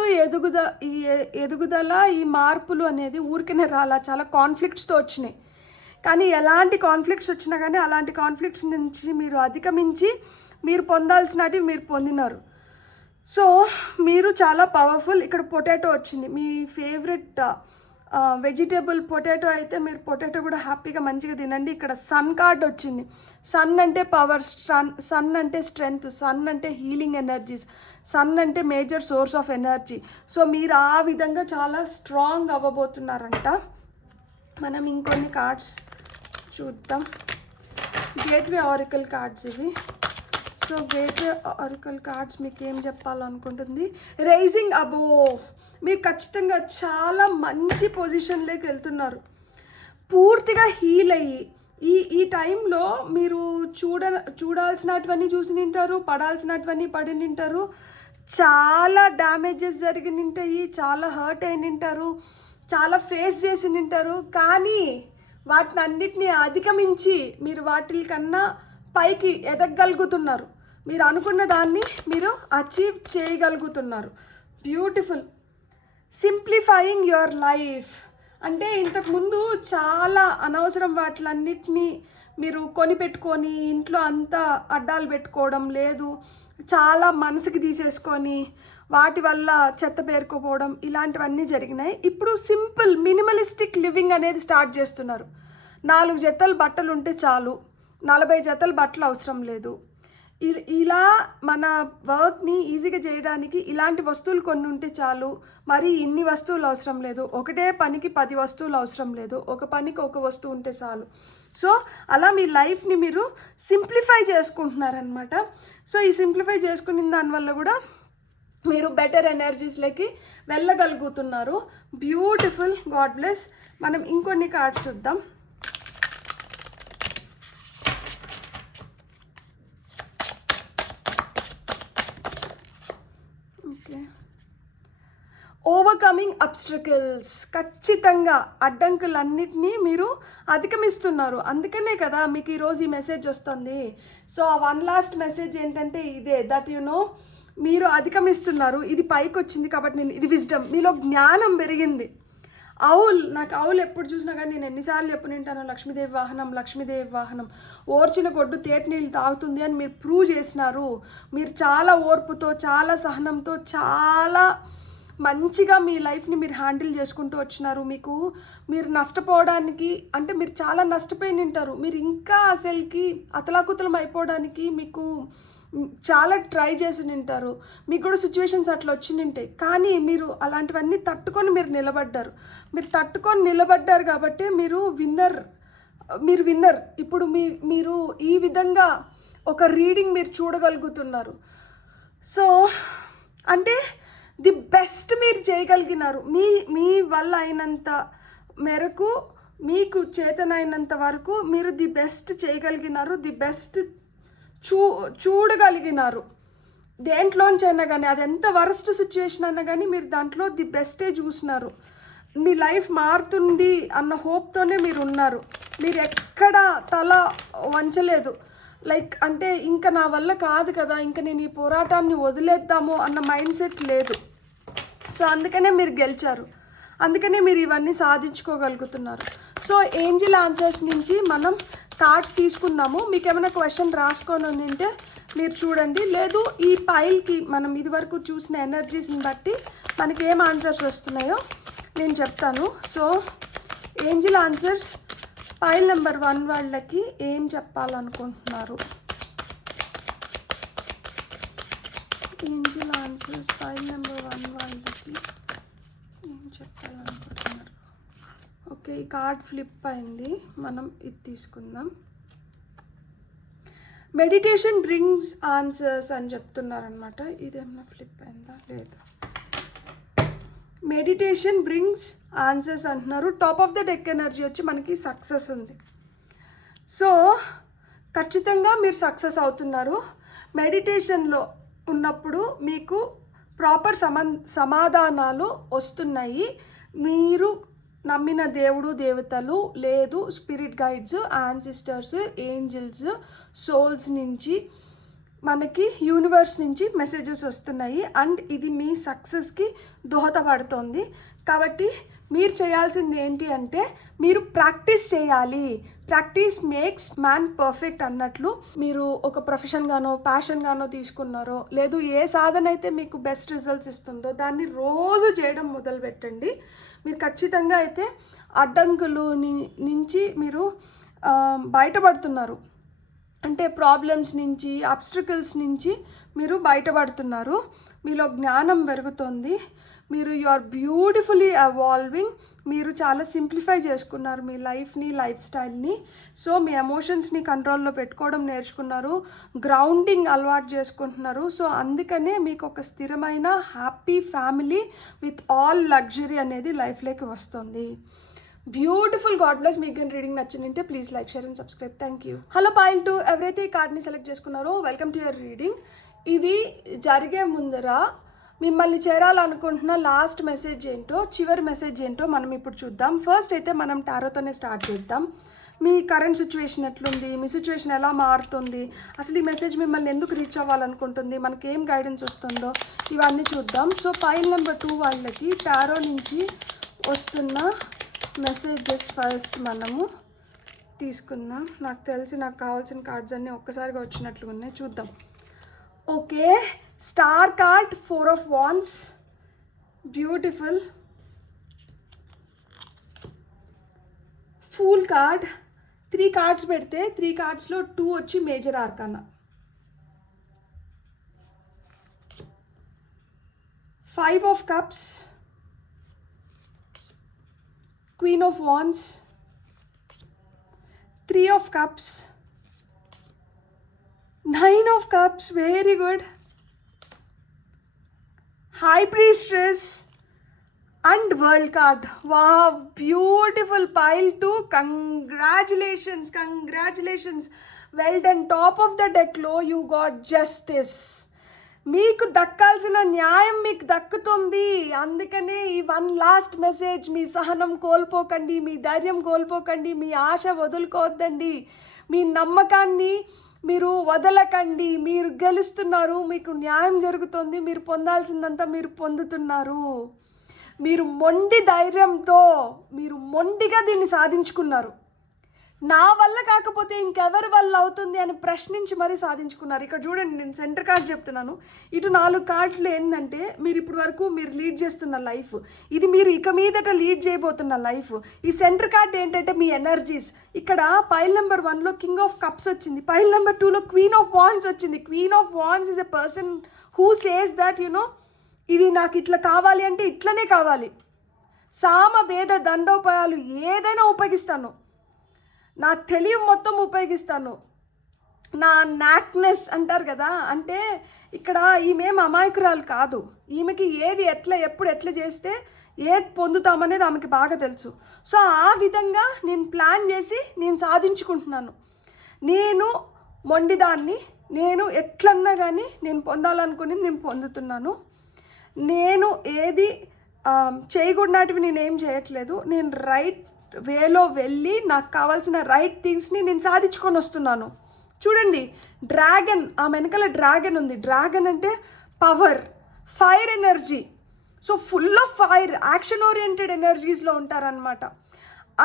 ఎదుగుదల, ఈ మార్పులు అనేది ఊరికనే రాలా, చాలా కాన్ఫ్లిక్ట్స్తో వచ్చినాయి. కానీ ఎలాంటి కాన్ఫ్లిక్ట్స్ వచ్చినా కానీ అలాంటి కాన్ఫ్లిక్ట్స్ నుంచి మీరు అధిగమించి మీరు పొందాల్సినవి మీరు పొందినారు. సో మీరు చాలా పవర్ఫుల్. ఇక్కడ పొటాటో వచ్చింది, మీ ఫేవరెట్ వెజిటేబుల్ పొటాటో అయితే మీరు పొటాటో కూడా హ్యాపీగా మంచిగా తినండి. ఇక్కడ సన్ కార్డ్ వచ్చింది. సన్ అంటే పవర్, సన్ అంటే స్ట్రెంగ్త్, సన్ అంటే హీలింగ్ ఎనర్జీస్, సన్ అంటే major source of energy. So మీరు ఆ విధంగా చాలా స్ట్రాంగ్ అవ్వబోతున్నారంట. మనం ఇంకొన్ని కార్డ్స్ చూద్దాం. గేట్వే ఆరికల్ కార్డ్స్ ఇవి. సో గేట్వే ఆరికల్ కార్డ్స్ మీకు ఏం చెప్పాలనుకుంటుంది? Rising above. మీరు ఖచ్చితంగా చాలా మంచి పొజిషన్లోకి వెళ్తున్నారు, పూర్తిగా హీల్ అయ్యి. ఈ టైంలో మీరు చూడాల్సినటువన్నీ చూసి నింటారు, పడాల్సినటువన్నీ పడి నింటారు, చాలా డ్యామేజెస్ జరిగి నింటాయి, చాలా హర్ట్ అయి నింటారు, చాలా ఫేస్ చేసి నింటారు. కానీ వాటిని అన్నిటినీ అధిగమించి మీరు వాటికన్నా పైకి ఎదగగలుగుతున్నారు. మీరు అనుకున్న దాన్ని మీరు అచీవ్ చేయగలుగుతున్నారు. బ్యూటిఫుల్. సింప్లిఫైయింగ్ యువర్ లైఫ్ అంటే ఇంతకుముందు చాలా అనవసరం వాటిలన్నిటినీ మీరు కొనిపెట్టుకొని ఇంట్లో అంతా అడ్డాలు పెట్టుకోవడం, లేదు చాలా మనసుకి తీసేసుకొని వాటి వల్ల చెత్త పేరుకోపోవడం, ఇలాంటివన్నీ జరిగినాయి. ఇప్పుడు సింపుల్ మినిమలిస్టిక్ లివింగ్ అనేది స్టార్ట్ చేస్తున్నారు. 4 జతలు బట్టలు ఉంటే చాలు, 40 జతలు బట్టలు అవసరం లేదు. ఇలా మన వర్క్ని ఈజీగా చేయడానికి ఇలాంటి వస్తువులు కొన్ని ఉంటే చాలు. మరి ఇన్ని వస్తువులు అవసరం లేదు, ఒకటే పనికి 10 వస్తువులు అవసరం లేదు, ఒక పనికి ఒక వస్తువు ఉంటే చాలు. సో అలా మీ లైఫ్ని మీరు సింప్లిఫై చేసుకుంటున్నారనమాట. సో ఈ సింప్లిఫై చేసుకున్న దానివల్ల కూడా మీరు బెటర్ ఎనర్జీస్లోకి వెళ్ళగలుగుతున్నారు. బ్యూటిఫుల్. God bless. మనం ఇంకొన్ని కార్డ్స్ చూద్దాం. ఓవర్కమింగ్ అబ్స్ట్రకిల్స్. ఖచ్చితంగా అడ్డంకులన్నిటినీ మీరు అధిగమిస్తున్నారు. అందుకనే కదా మీకు ఈరోజు ఈ మెసేజ్ వస్తుంది. సో ఆ వన్ లాస్ట్ మెసేజ్ ఏంటంటే ఇదే, దట్ మీరు అధిగమిస్తున్నారు. ఇది పైకి వచ్చింది కాబట్టి ఇది విజ్డమ్, మీలో జ్ఞానం పెరిగింది. నాకు ఆవులు ఎప్పుడు చూసినా కానీ నేను ఎన్నిసార్లు చెప్పు నింటాను, లక్ష్మీదేవి వాహనం, లక్ష్మీదేవి వాహనం, ఓర్చిన గొడ్డు తేటి నీళ్ళు తాగుతుంది అని మీరు ప్రూవ్ చేసినారు. మీరు చాలా ఓర్పుతో, చాలా సహనంతో, చాలా మంచిగా మీ లైఫ్ని మీరు హ్యాండిల్ చేసుకుంటూ వచ్చినారు. మీరు నష్టపోవడానికి అంటే మీరు చాలా నష్టపోయి ఉంటారు. మీరు ఇంకా అసలుకి అతలాకుతలం అయిపోవడానికి మీకు చాలా ట్రై చేసి ఉంటారు. మీకు కూడా సిచ్యువేషన్స్ అట్లా వచ్చి ఉంటాయి. కానీ మీరు అలాంటివన్నీ తట్టుకొని మీరు నిలబడ్డారు కాబట్టి మీరు విన్నర్. ఇప్పుడు మీరు ఈ విధంగా ఒక రీడింగ్ మీరు చూడగలుగుతున్నారు. సో అంటే ది బెస్ట్ మీరు చేయగలిగినారు. మీ వల్ల అయినంత మేరకు, మీకు చేతనైనంత వరకు మీరు ది బెస్ట్ చేయగలిగినారు. ది బెస్ట్ చూడగలిగినారు. దేంట్లోంచి అయినా కానీ, అది ఎంత వరస్ట్ సిచ్యువేషన్ అయినా కానీ మీరు దాంట్లో ది బెస్టే చూసినారు. మీ లైఫ్ మారుతుంది అన్న హోప్తోనే మీరు ఉన్నారు. మీరు ఎక్కడ తల వంచలేదు. అంటే ఇంకా నా వల్ల కాదు కదా, ఇంకా నేను ఈ పోరాటాన్ని వదిలేద్దాము అన్న మైండ్ సెట్ లేదు. సో అందుకనే మీరు గెలిచారు. అందుకనే మీరు ఇవన్నీ సాధించుకోగలుగుతున్నారు. సో ఏంజిల్ ఆన్సర్స్ నుంచి మనం కార్డ్స్ తీసుకుందాము. మీకు ఏమైనా క్వశ్చన్ రాసుకొని ఉంటే మీరు చూడండి. లేదు ఈ పైల్కి మనం ఇదివరకు చూసిన ఎనర్జీస్ని బట్టి మనకి ఏం ఆన్సర్స్ వస్తున్నాయో నేను చెప్తాను. So angel answers pile number 1 వాళ్ళకి ఏం చెప్పాలనుకుంటున్నారు? ఏంజిల్ ఆన్సర్స్ పైల్ నెంబర్ 1 వాళ్ళకి ఏం చెప్పాలనుకుంటున్నారు? ఓకే, ఈ కార్డ్ ఫ్లిప్ అయింది. మనం ఇది తీసుకుందాం. మెడిటేషన్ బ్రింగ్స్ ఆన్సర్స్ అని చెప్తున్నారనమాట. ఇదేమన్నా ఫ్లిప్ అయిందా? లేదు. మెడిటేషన్ బ్రింగ్స్ ఆన్సర్స్ అంటున్నారు. Top of the deck energy వచ్చి మనకి సక్సెస్ ఉంది. సో ఖచ్చితంగా మీరు సక్సెస్ అవుతున్నారు. మెడిటేషన్లో ఉన్నప్పుడు మీకు ప్రాపర్ సమాధానాలు వస్తున్నాయి. మీరు నమ్మిన దేవుడు, దేవతలు, లేదు spirit guides, ancestors, angels, souls నుంచి మనకి యూనివర్స్ నుంచి మెసేజెస్ వస్తున్నాయి. అండ్ ఇది మీ సక్సెస్కి దోహదపడుతుంది. కాబట్టి మీరు చేయాల్సింది ఏంటి అంటే మీరు ప్రాక్టీస్ చేయాలి. ప్రాక్టీస్ మేక్స్ మ్యాన్ పర్ఫెక్ట్ అన్నట్లు మీరు ఒక ప్రొఫెషన్గానో ప్యాషన్గానో తీసుకున్నారో, లేదు ఏ సాధన అయితే మీకు బెస్ట్ రిజల్ట్స్ ఇస్తుందో దాన్ని రోజు చేయడం మొదలుపెట్టండి. మీరు ఖచ్చితంగా అయితే అడ్డంకులు నుంచి మీరు బయటపడుతున్నారు. అంటే ప్రాబ్లమ్స్ నుంచి, అబ్స్ట్రకిల్స్ నుంచి మీరు బయటపడుతున్నారు. మీలో జ్ఞానం పెరుగుతుంది. మీరు యు ఆర్ బ్యూటిఫుల్లీ ఎవాల్వింగ్. మీరు చాలా సింప్లిఫై చేసుకున్నారు మీ లైఫ్ని, లైఫ్ స్టైల్ని. సో మీ ఎమోషన్స్ని కంట్రోల్లో పెట్టుకోవడం నేర్చుకున్నారు. గ్రౌండింగ్ అలవాటు చేసుకుంటున్నారు. సో అందుకనే మీకు ఒక స్థిరమైన happy family with all luxury అనేది లైఫ్లోకి వస్తుంది. Beautiful God bless. మీకు రీడింగ్ నచ్చిందంటే please like, share and subscribe. Thank you. Hello foil 2, ఎవరైతే ఈ కార్డ్ని సెలెక్ట్ చేసుకున్నారో వెల్కమ్ టు యువర్ రీడింగ్. ఇది జరిగే ముందర మిమ్మల్ని చేరాలనుకుంటున్న లాస్ట్ మెసేజ్ ఏంటో, చివరి మెసేజ్ ఏంటో మనం ఇప్పుడు చూద్దాం. ఫస్ట్ అయితే మనం టారోతోనే స్టార్ట్ చేద్దాం. మీ కరెంట్ సిచ్యువేషన్ ఎట్లుంది, మీ సిచ్యువేషన్ ఎలా మారుతుంది, అసలు ఈ మెసేజ్ మిమ్మల్ని ఎందుకు రీచ్ అవ్వాలనుకుంటుంది, మనకి ఏం గైడెన్స్ వస్తుందో ఇవన్నీ చూద్దాం. సో పైల్ నెంబర్ 2 వాళ్ళకి టారో నుంచి వస్తున్న మెసేజెస్ ఫస్ట్ మనము తీసుకుందాం. నాకు కావాల్సిన కార్డ్స్ అన్నీ ఒక్కసారిగా వచ్చినట్లుగా ఉన్నాయి, చూద్దాం. Okay, star card, 4 of Wands, beautiful. Fool card, 3 cards పెడితే 3 కార్డ్స్లో 2 వచ్చి major arcana. 5 of Cups, Queen of Wands, 3 of Cups, 9 of Cups, very good. High Priestess and World card. Wow, beautiful. Pile 2, congratulations. Well done. Top of the deck low, you got Justice. మీకు దక్కాల్సిన న్యాయం మీకు దక్కుతుంది. అందుకనే ఈ one last message, మీ సహనం కోల్పోకండి, మీ ధైర్యం కోల్పోకండి, మీ ఆశ వదులుకోవద్దండి, మీ నమ్మకాన్ని మీరు వదలకండి. మీరు గెలుస్తున్నారు, మీకు న్యాయం జరుగుతుంది, మీరు పొందాల్సిందంతా మీరు పొందుతున్నారు. మీరు మొండి ధైర్యంతో మీరు మొండిగా దీన్ని సాధించుకున్నారు. నా వల్ల కాకపోతే ఇంకెవరి వల్ల అవుతుంది అని ప్రశ్నించి మరీ సాధించుకున్నారు. ఇక్కడ చూడండి, నేను సెంటర్ కార్డ్ చెప్తున్నాను, ఇటు 4 కార్డులు ఏంటంటే మీరు ఇప్పటి వరకు మీరు లీడ్ చేస్తున్న లైఫ్, ఇది మీరు ఇక మీదట లీడ్ చేయబోతున్న లైఫ్. ఈ సెంటర్ కార్డ్ ఏంటంటే మీ ఎనర్జీస్. ఇక్కడ పైల్ నెంబర్ 1లో కింగ్ ఆఫ్ కప్స్ వచ్చింది, పైల్ నెంబర్ 2లో క్వీన్ ఆఫ్ వాండ్స్ వచ్చింది. Queen of wands is a person who says that ఇది నాకు ఇట్లా కావాలి అంటే ఇట్లనే కావాలి. సామ భేద దండోపాయాలు ఏదైనా ఉపయోగిస్తాను, నా తెలివి మొత్తం ఉపయోగిస్తాను, నా నాక్నెస్ అంటారు కదా, అంటే ఇక్కడ ఈమె అమాయకురాలు కాదు. ఈమెకి ఏది ఎట్లా ఎప్పుడు ఎట్లా చేస్తే ఏది పొందుతామనేది ఆమెకి బాగా తెలుసు. సో ఆ విధంగా నేను ప్లాన్ చేసి నేను సాధించుకుంటున్నాను. నేను మొండిదాన్ని, నేను ఎట్లన్నా కానీ నేను పొందాలనుకుని నేను పొందుతున్నాను. నేను ఏది చేయకూడనటివి నేనేం చేయట్లేదు. నేను రైట్ వేలో వెళ్ళి నాకు కావాల్సిన రైట్ థింగ్స్ని నేను సాధించుకొని వస్తున్నాను. చూడండి, డ్రాగన్, ఆ వెనకాల డ్రాగన్ ఉంది. డ్రాగన్ అంటే power, fire energy. So full of fire, action oriented ఎనర్జీస్లో ఉంటారనమాట.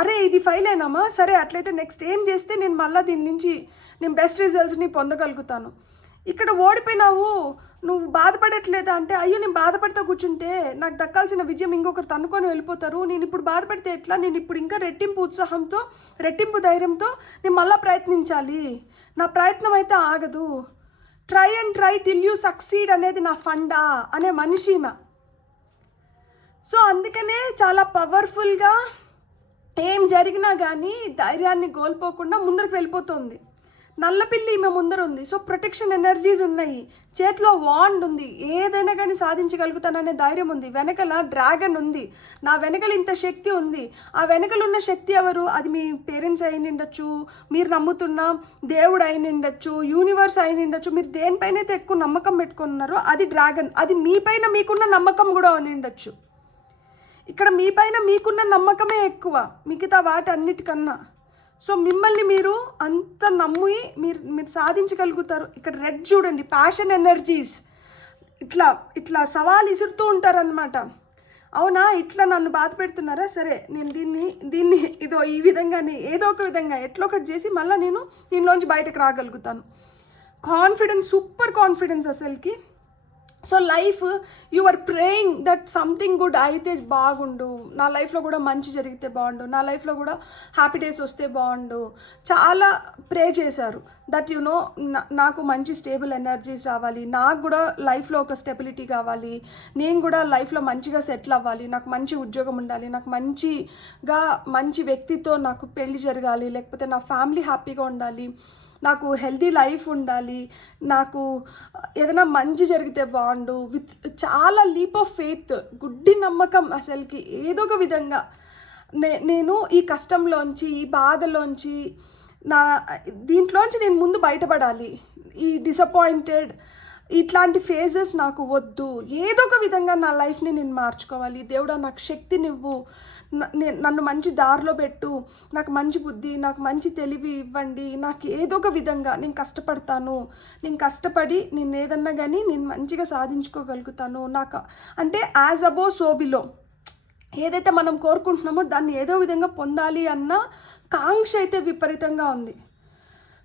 అరే ఇది ఫైల్ అయినామా, సరే అట్లయితే నెక్స్ట్ ఏం చేస్తే నేను మళ్ళీ దీని నుంచి నేను బెస్ట్ రిజల్ట్స్ని పొందగలుగుతాను. ఇక్కడ ఓడిపోయినావు, నువ్వు బాధపడట్లేదా అంటే, అయ్యో నేను బాధపడితే కూర్చుంటే నాకు దక్కాల్సిన విజయం ఇంకొకరు తన్నుకొని వెళ్ళిపోతారు, నేను ఇప్పుడు బాధపడితే ఎట్లా, నేను ఇప్పుడు ఇంకా రెట్టింపు ఉత్సాహంతో రెట్టింపు ధైర్యంతో నేను మళ్ళీ ప్రయత్నించాలి, నా ప్రయత్నం అయితే ఆగదు, try and try till you succeed అనేది నా ఫండా అనే మనిషిమ. సో అందుకనే చాలా పవర్ఫుల్గా ఏం జరిగినా కానీ ధైర్యాన్ని కోల్పోకుండా ముందరకు వెళ్ళిపోతుంది. నల్లపిల్లి ఈమె ముందర ఉంది, సో ప్రొటెక్షన్ ఎనర్జీస్ ఉన్నాయి, చేతిలో వాండ్ ఉంది, ఏదైనా కానీ సాధించగలుగుతాననే ధైర్యం ఉంది, వెనకల డ్రాగన్ ఉంది, నా వెనకల ఇంత శక్తి ఉంది. ఆ వెనకలు ఉన్న శక్తి ఎవరు? అది మీ పేరెంట్స్ అయి ఉండొచ్చు, మీరు నమ్ముతున్న దేవుడు అయి ఉండొచ్చు, యూనివర్స్ అయి ఉండొచ్చు, మీరు దేనిపైనైతే ఎక్కువ నమ్మకం పెట్టుకున్నారో అది డ్రాగన్. అది మీపైన మీకున్న నమ్మకం కూడా అని ఉండొచ్చు. ఇక్కడ మీపైన మీకున్న నమ్మకమే ఎక్కువ మిగతా వాటి అన్నిటికన్నా. సో మిమ్మల్ని మీరు అంత నమ్మి మీరు సాధించగలుగుతారు. ఇక్కడ రెడ్ చూడండి, ప్యాషన్ ఎనర్జీస్, ఇట్లా ఇట్లా సవాల్ ఇసురుతూ ఉంటారనమాట. అవునా, ఇట్లా నన్ను బాధ పెడుతున్నారా, సరే నేను దీన్ని ఈ విధంగానే ఏదో ఒక విధంగా ఎట్లా ఒకటి చేసి మళ్ళీ నేను దీనిలోంచి బయటకు రాగలుగుతాను. కాన్ఫిడెన్స్, సూపర్ కాన్ఫిడెన్స్ అసలుకి. So life you are praying that something good అయితే బాగుండు, నా లైఫ్లో కూడా మంచి జరిగితే బాగుండు, నా లైఫ్లో కూడా హ్యాపీ డేస్ వస్తే బాగుండు. చాలా ప్రే చేశారు దట్ నాకు మంచి స్టేబుల్ ఎనర్జీస్ రావాలి, నాకు కూడా లైఫ్లో ఒక స్టెబిలిటీ కావాలి, నేను కూడా లైఫ్లో మంచిగా సెటిల్ అవ్వాలి, నాకు మంచి ఉద్యోగం ఉండాలి, నాకు మంచి వ్యక్తితో నాకు పెళ్లి జరగాలి, లేకపోతే నా ఫ్యామిలీ హ్యాపీగా ఉండాలి, నాకు హెల్తీ లైఫ్ ఉండాలి, నాకు ఏదైనా మంచి జరిగితే బాగుండు, విత్ చాలా లీప్ ఆఫ్ ఫెయిత్, గుడ్డి నమ్మకం అసలుకి. ఏదో ఒక విధంగా నేను ఈ కష్టంలోంచి, ఈ బాధలోంచి, దీంట్లోంచి నేను ముందు బయటపడాలి, ఈ డిసప్పాయింటెడ్ ఇట్లాంటి ఫేజెస్ నాకు వద్దు, ఏదో ఒక విధంగా నా లైఫ్ని నేను మార్చుకోవాలి, దేవుడా నాకు శక్తినివ్వు, నన్ను మంచి దారిలో పెట్టు, నాకు మంచి బుద్ధి, నాకు మంచి తెలివి ఇవ్వండి, నాకు ఏదో ఒక విధంగా నేను కష్టపడతాను, నేను కష్టపడి నేను ఏదన్నా కానీ నేను మంచిగా సాధించుకోగలుగుతాను. నాకు అంటే యాజ్ అబో సో బిలో, ఏదైతే మనం కోరుకుంటున్నామో దాన్ని ఏదో విధంగా పొందాలి అన్న కాంక్ష అయితే విపరీతంగా ఉంది.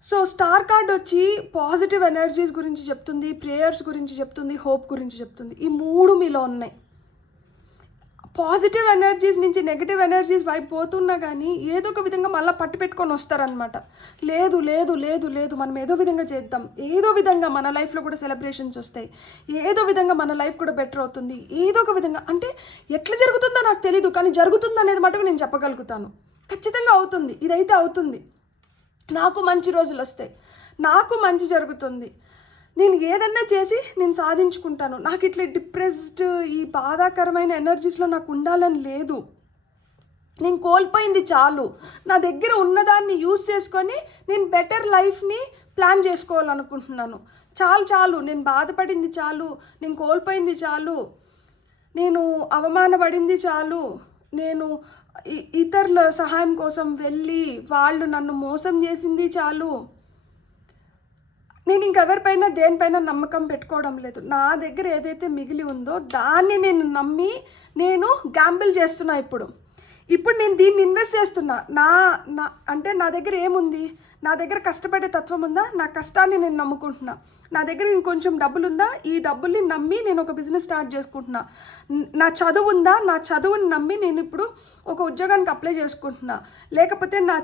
సో స్టార్ కార్డ్ వచ్చి పాజిటివ్ ఎనర్జీస్ గురించి చెప్తుంది, ప్రేయర్స్ గురించి చెప్తుంది, హోప్ గురించి చెప్తుంది. ఈ 3 మీలో ఉన్నాయి. పాజిటివ్ ఎనర్జీస్ నుంచి నెగిటివ్ ఎనర్జీస్ వైపు పోతున్నా కానీ ఏదో ఒక విధంగా మళ్ళీ పట్టు పెట్టుకొని వస్తారనమాట. లేదు లేదు లేదు లేదు మనం ఏదో విధంగా చేద్దాం, ఏదో విధంగా మన లైఫ్లో కూడా సెలబ్రేషన్స్ వస్తాయి, ఏదో విధంగా మన లైఫ్ కూడా బెటర్ అవుతుంది, ఏదో ఒక విధంగా. అంటే ఎట్లా జరుగుతుందో నాకు తెలీదు, కానీ జరుగుతుంది అనేది మటుకు నేను చెప్పగలుగుతాను. ఖచ్చితంగా అవుతుంది, ఇదైతే అవుతుంది, నాకు మంచి రోజులు వస్తాయి, నాకు మంచి జరుగుతుంది, నేను ఏదన్నా చేసి నేను సాధించుకుంటాను. నాకు ఇట్లా డిప్రెస్డ్ ఈ బాధాకరమైన ఎనర్జీస్లో నాకు ఉండాలని లేదు, నేను కోల్పోయింది చాలు, నా దగ్గర ఉన్నదాన్ని యూజ్ చేసుకొని నేను బెటర్ లైఫ్ని ప్లాన్ చేసుకోవాలనుకుంటున్నాను. చాలు నేను బాధపడింది చాలు, నేను కోల్పోయింది చాలు, నేను అవమానపడింది చాలు, నేను ఇతరుల సహాయం కోసం వెళ్ళి వాళ్ళు నన్ను మోసం చేసింది చాలు, నేను ఇంకెవరిపైన దేనిపైన నమ్మకం పెట్టుకోవడం లేదు. నా దగ్గర ఏదైతే మిగిలి ఉందో దాన్ని నేను నమ్మి నేను గ్యాంబుల్ చేస్తున్నా. ఇప్పుడు నేను దీన్ని ఇన్వెస్ట్ చేస్తున్నా. అంటే నా దగ్గర ఏముంది? నా దగ్గర కష్టపడే తత్వం ఉందా? నా కష్టాన్ని నేను నమ్ముకుంటున్నా. నా దగ్గర ఇంకొంచెం డబ్బులు ఉందా? ఈ డబ్బుల్ని నమ్మి నేను ఒక బిజినెస్ స్టార్ట్ చేసుకుంటున్నా. నా చదువు ఉందా? నా చదువుని నమ్మి నేను ఇప్పుడు ఒక ఉద్యోగానికి అప్లై చేసుకుంటున్నా. లేకపోతే నా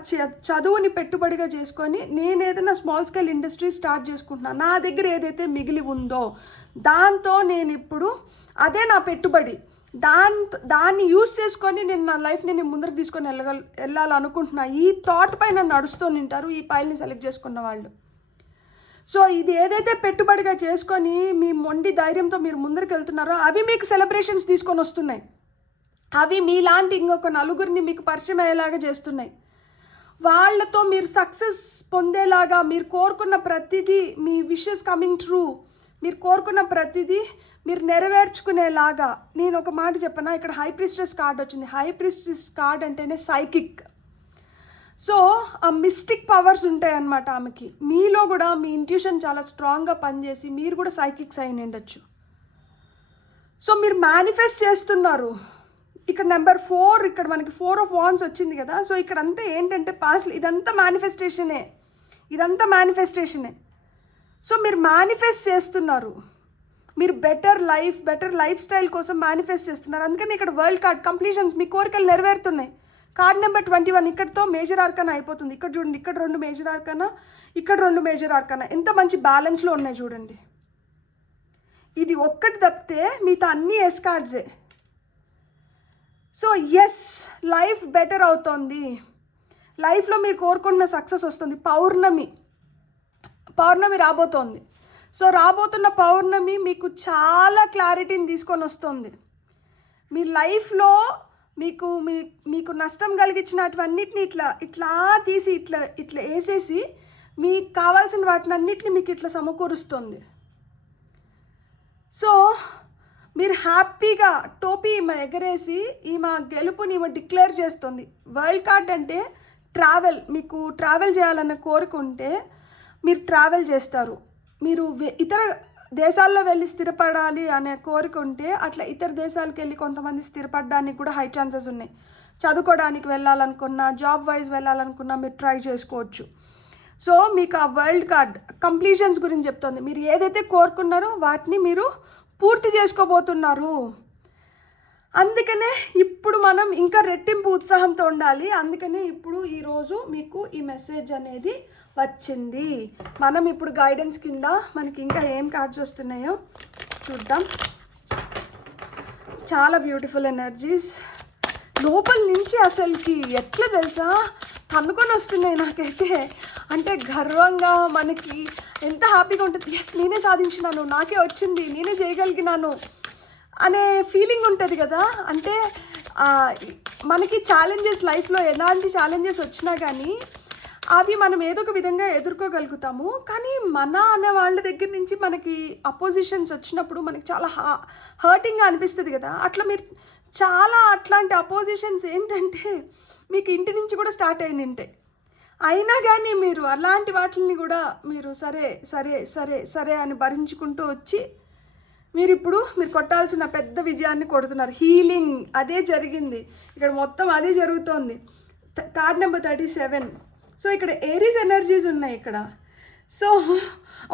చదువుని పెట్టుబడిగా చేసుకొని నేను ఏదైనా స్మాల్ స్కేల్ ఇండస్ట్రీ స్టార్ట్ చేసుకుంటున్నా. నా దగ్గర ఏదైతే మిగిలి ఉందో దాంతో నేను ఇప్పుడు అదే నా పెట్టుబడి. దాన్ని యూజ్ చేసుకొని నేను నా లైఫ్ని నేను ముందరకు తీసుకొని వెళ్ళాలనుకుంటున్నా. ఈ థాట్ పైన నడుస్తూ ఉంటారు ఈ పైల్ని సెలెక్ట్ చేసుకున్న వాళ్ళు. సో ఇది ఏదైతే పెట్టుబడిగా చేసుకొని మీ మొండి ధైర్యంతో మీరు ముందరికి వెళ్తున్నారో అవి మీకు సెలబ్రేషన్స్ తీసుకొని వస్తున్నాయి. అవి మీలాంటి ఇంకొక నలుగురిని మీకు పరిచయం అయ్యేలాగా చేస్తున్నాయి. వాళ్ళతో మీరు సక్సెస్ పొందేలాగా, మీరు కోరుకున్న ప్రతిదీ, మీ విషెస్ కమింగ్ ట్రూ, మీరు కోరుకున్న ప్రతిదీ మీరు నెరవేర్చుకునేలాగా. నేను ఒక మాట చెప్పనా, ఇక్కడ హై ప్రీస్టెస్ కార్డ్ వచ్చింది. హై ప్రీస్టెస్ కార్డ్ అంటేనే సైకిక్. సో ఆ మిస్టిక్ పవర్స్ ఉంటాయి అన్నమాట ఆమెకి. మీలో కూడా మీ ఇంట్యూషన్ చాలా స్ట్రాంగ్గా పనిచేసి మీరు కూడా సైకిక్స్ అయి ఉండొచ్చు. సో మీరు మేనిఫెస్ట్ చేస్తున్నారు. ఇక్కడ నెంబర్ 4, ఇక్కడ మనకి 4 ఆఫ్ వాండ్స్ వచ్చింది కదా. సో ఇక్కడ అంతా ఏంటంటే పాస్ట్, ఇదంతా మేనిఫెస్టేషనే. సో మీరు మేనిఫెస్ట్ చేస్తున్నారు. మీరు బెటర్ లైఫ్ స్టైల్ కోసం మేనిఫెస్ట్ చేస్తున్నారు. అందుకని ఇక్కడ వరల్డ్ కార్డ్ కంప్లీషన్స్, మీ కోరికలు నెరవేరుతున్నాయి. కార్డ్ నెంబర్ 21 ఇక్కడతో మేజర్ ఆర్కానా అయిపోతుంది. ఇక్కడ చూడండి, ఇక్కడ 2 మేజర్ ఆర్కానా, ఇక్కడ 2 మేజర్ ఆర్కానా, ఎంత మంచి బ్యాలెన్స్లో ఉన్నాయి చూడండి. ఇది ఒక్కటి తప్పితే మిగతా అన్నీ ఎస్ కార్డ్సే. సో ఎస్, లైఫ్ బెటర్ అవుతుంది. లైఫ్లో మీరు కోరుకుంటున్న సక్సెస్ వస్తుంది. పౌర్ణమి రాబోతోంది. సో రాబోతున్న పౌర్ణమి మీకు చాలా క్లారిటీని తీసుకొని వస్తుంది. మీ లైఫ్లో మీకు నష్టం కలిగించినటువన్నిటిని ఇట్లా తీసి ఇట్లా వేసేసి మీకు కావాల్సిన వాటినన్నిటిని మీకు ఇట్లా సమకూరుస్తుంది. సో మీరు హ్యాపీగా టోపీ ఈమె ఎగరేసి ఈమె గెలుపుని ఈమె డిక్లేర్ చేస్తుంది. వరల్డ్ కార్డ్ అంటే ట్రావెల్. మీకు ట్రావెల్ చేయాలన్న కోరిక ఉంటే మీరు ట్రావెల్ చేస్తారు. మీరు ఇతర దేశాల్లో వెళ్ళి స్థిరపడాలి అనే కోరిక ఉంటే అట్లా ఇతర దేశాలకు వెళ్ళి కొంతమంది స్థిరపడడానికి కూడా హై ఛాన్సెస్ ఉన్నాయి. చదువుకోవడానికి వెళ్ళాలనుకున్నా, జాబ్ వైజ్ వెళ్ళాలనుకున్నా మీరు ట్రై చేసుకోవచ్చు. సో మీకు ఆ వరల్డ్ కార్డ్ కంప్లీషన్స్ గురించి చెప్తుంది. మీరు ఏదైతే కోరుకున్నారో వాటిని మీరు పూర్తి చేసుకోబోతున్నారు. అందుకనే ఇప్పుడు మనం ఇంకా రెట్టింపు ఉత్సాహంతో ఉండాలి. అందుకనే ఇప్పుడు ఈరోజు మీకు ఈ మెసేజ్ అనేది వచ్చింది. మనం ఇప్పుడు గైడెన్స్ కింద మనకి ఇంకా ఏం కార్డ్స్ వస్తున్నాయో చూద్దాం. చాలా బ్యూటిఫుల్ ఎనర్జీస్ లోపల నుంచి అసలుకి ఎట్లా తెలుసా కనుకొని వస్తున్నాయి నాకైతే. అంటే గర్వంగా మనకి ఎంత హ్యాపీగా ఉంటుంది. ఎస్, నేనే సాధించినాను, నాకే వచ్చింది, నేనే చేయగలిగినాను అనే ఫీలింగ్ ఉంటుంది కదా. అంటే మనకి ఛాలెంజెస్, లైఫ్లో ఎలాంటి ఛాలెంజెస్ వచ్చినా కానీ అవి మనం ఏదో ఒక విధంగా ఎదుర్కోగలుగుతాము. కానీ మన అనే వాళ్ళ దగ్గర నుంచి మనకి అపోజిషన్స్ వచ్చినప్పుడు మనకి చాలా హర్టింగ్గా అనిపిస్తుంది కదా. అట్లా మీరు చాలా అట్లాంటి అపోజిషన్స్ ఏంటంటే మీకు ఇంటి నుంచి కూడా స్టార్ట్ అయిన ఉంటాయి. అయినా కానీ మీరు అలాంటి వాటిని కూడా మీరు సరే సరే సరే సరే అని భరించుకుంటూ వచ్చి మీరు కొట్టాల్సిన పెద్ద విజయాన్ని కొడుతున్నారు. హీలింగ్ అదే జరిగింది ఇక్కడ, మొత్తం అదే జరుగుతోంది. Card number 37. సో ఇక్కడ ఏరీస్ ఎనర్జీస్ ఉన్నాయి ఇక్కడ. సో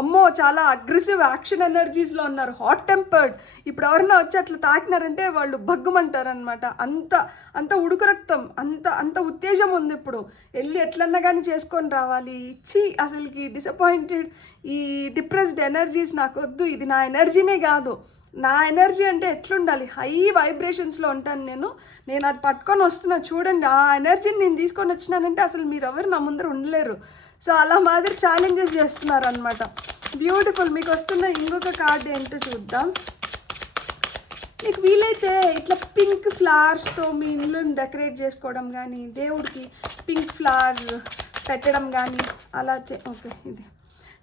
అమ్మో, చాలా అగ్రెసివ్ యాక్షన్ ఎనర్జీస్లో ఉన్నారు, హాట్ టెంపర్డ్. ఇప్పుడు ఎవరన్నా వచ్చి అట్లా తాకినారంటే వాళ్ళు భగ్గుమంటారు అనమాట. అంత ఉడుకు రక్తం, అంత ఉత్తేజం ఉంది. ఇప్పుడు వెళ్ళి ఎట్లన్నా కానీ చేసుకొని రావాలి. ఇచ్చి అసలుకి డిసప్పాయింటెడ్, ఈ డిప్రెస్డ్ ఎనర్జీస్ నాకు వద్దు, ఇది నా ఎనర్జీనే కాదు. నా ఎనర్జీ అంటే ఎట్లుండాలి, హై వైబ్రేషన్స్లో ఉంటాను నేను అది పట్టుకొని వస్తున్నా చూడండి. ఆ ఎనర్జీని నేను తీసుకొని వచ్చినానంటే అసలు మీరు ఎవరు నా ముందర ఉండలేరు. సో అలా మాదిరి ఛాలెంజెస్ చేస్తున్నారు అనమాట. బ్యూటిఫుల్. మీకు వస్తున్న ఇంకొక కార్డ్ ఏంటో చూద్దాం. మీకు వీలైతే ఇట్లా పింక్ ఫ్లవర్స్తో మీ ఇల్లుని డెకరేట్ చేసుకోవడం కానీ, దేవుడికి పింక్ ఫ్లవర్ పెట్టడం కానీ అలా ఓకే, ఇది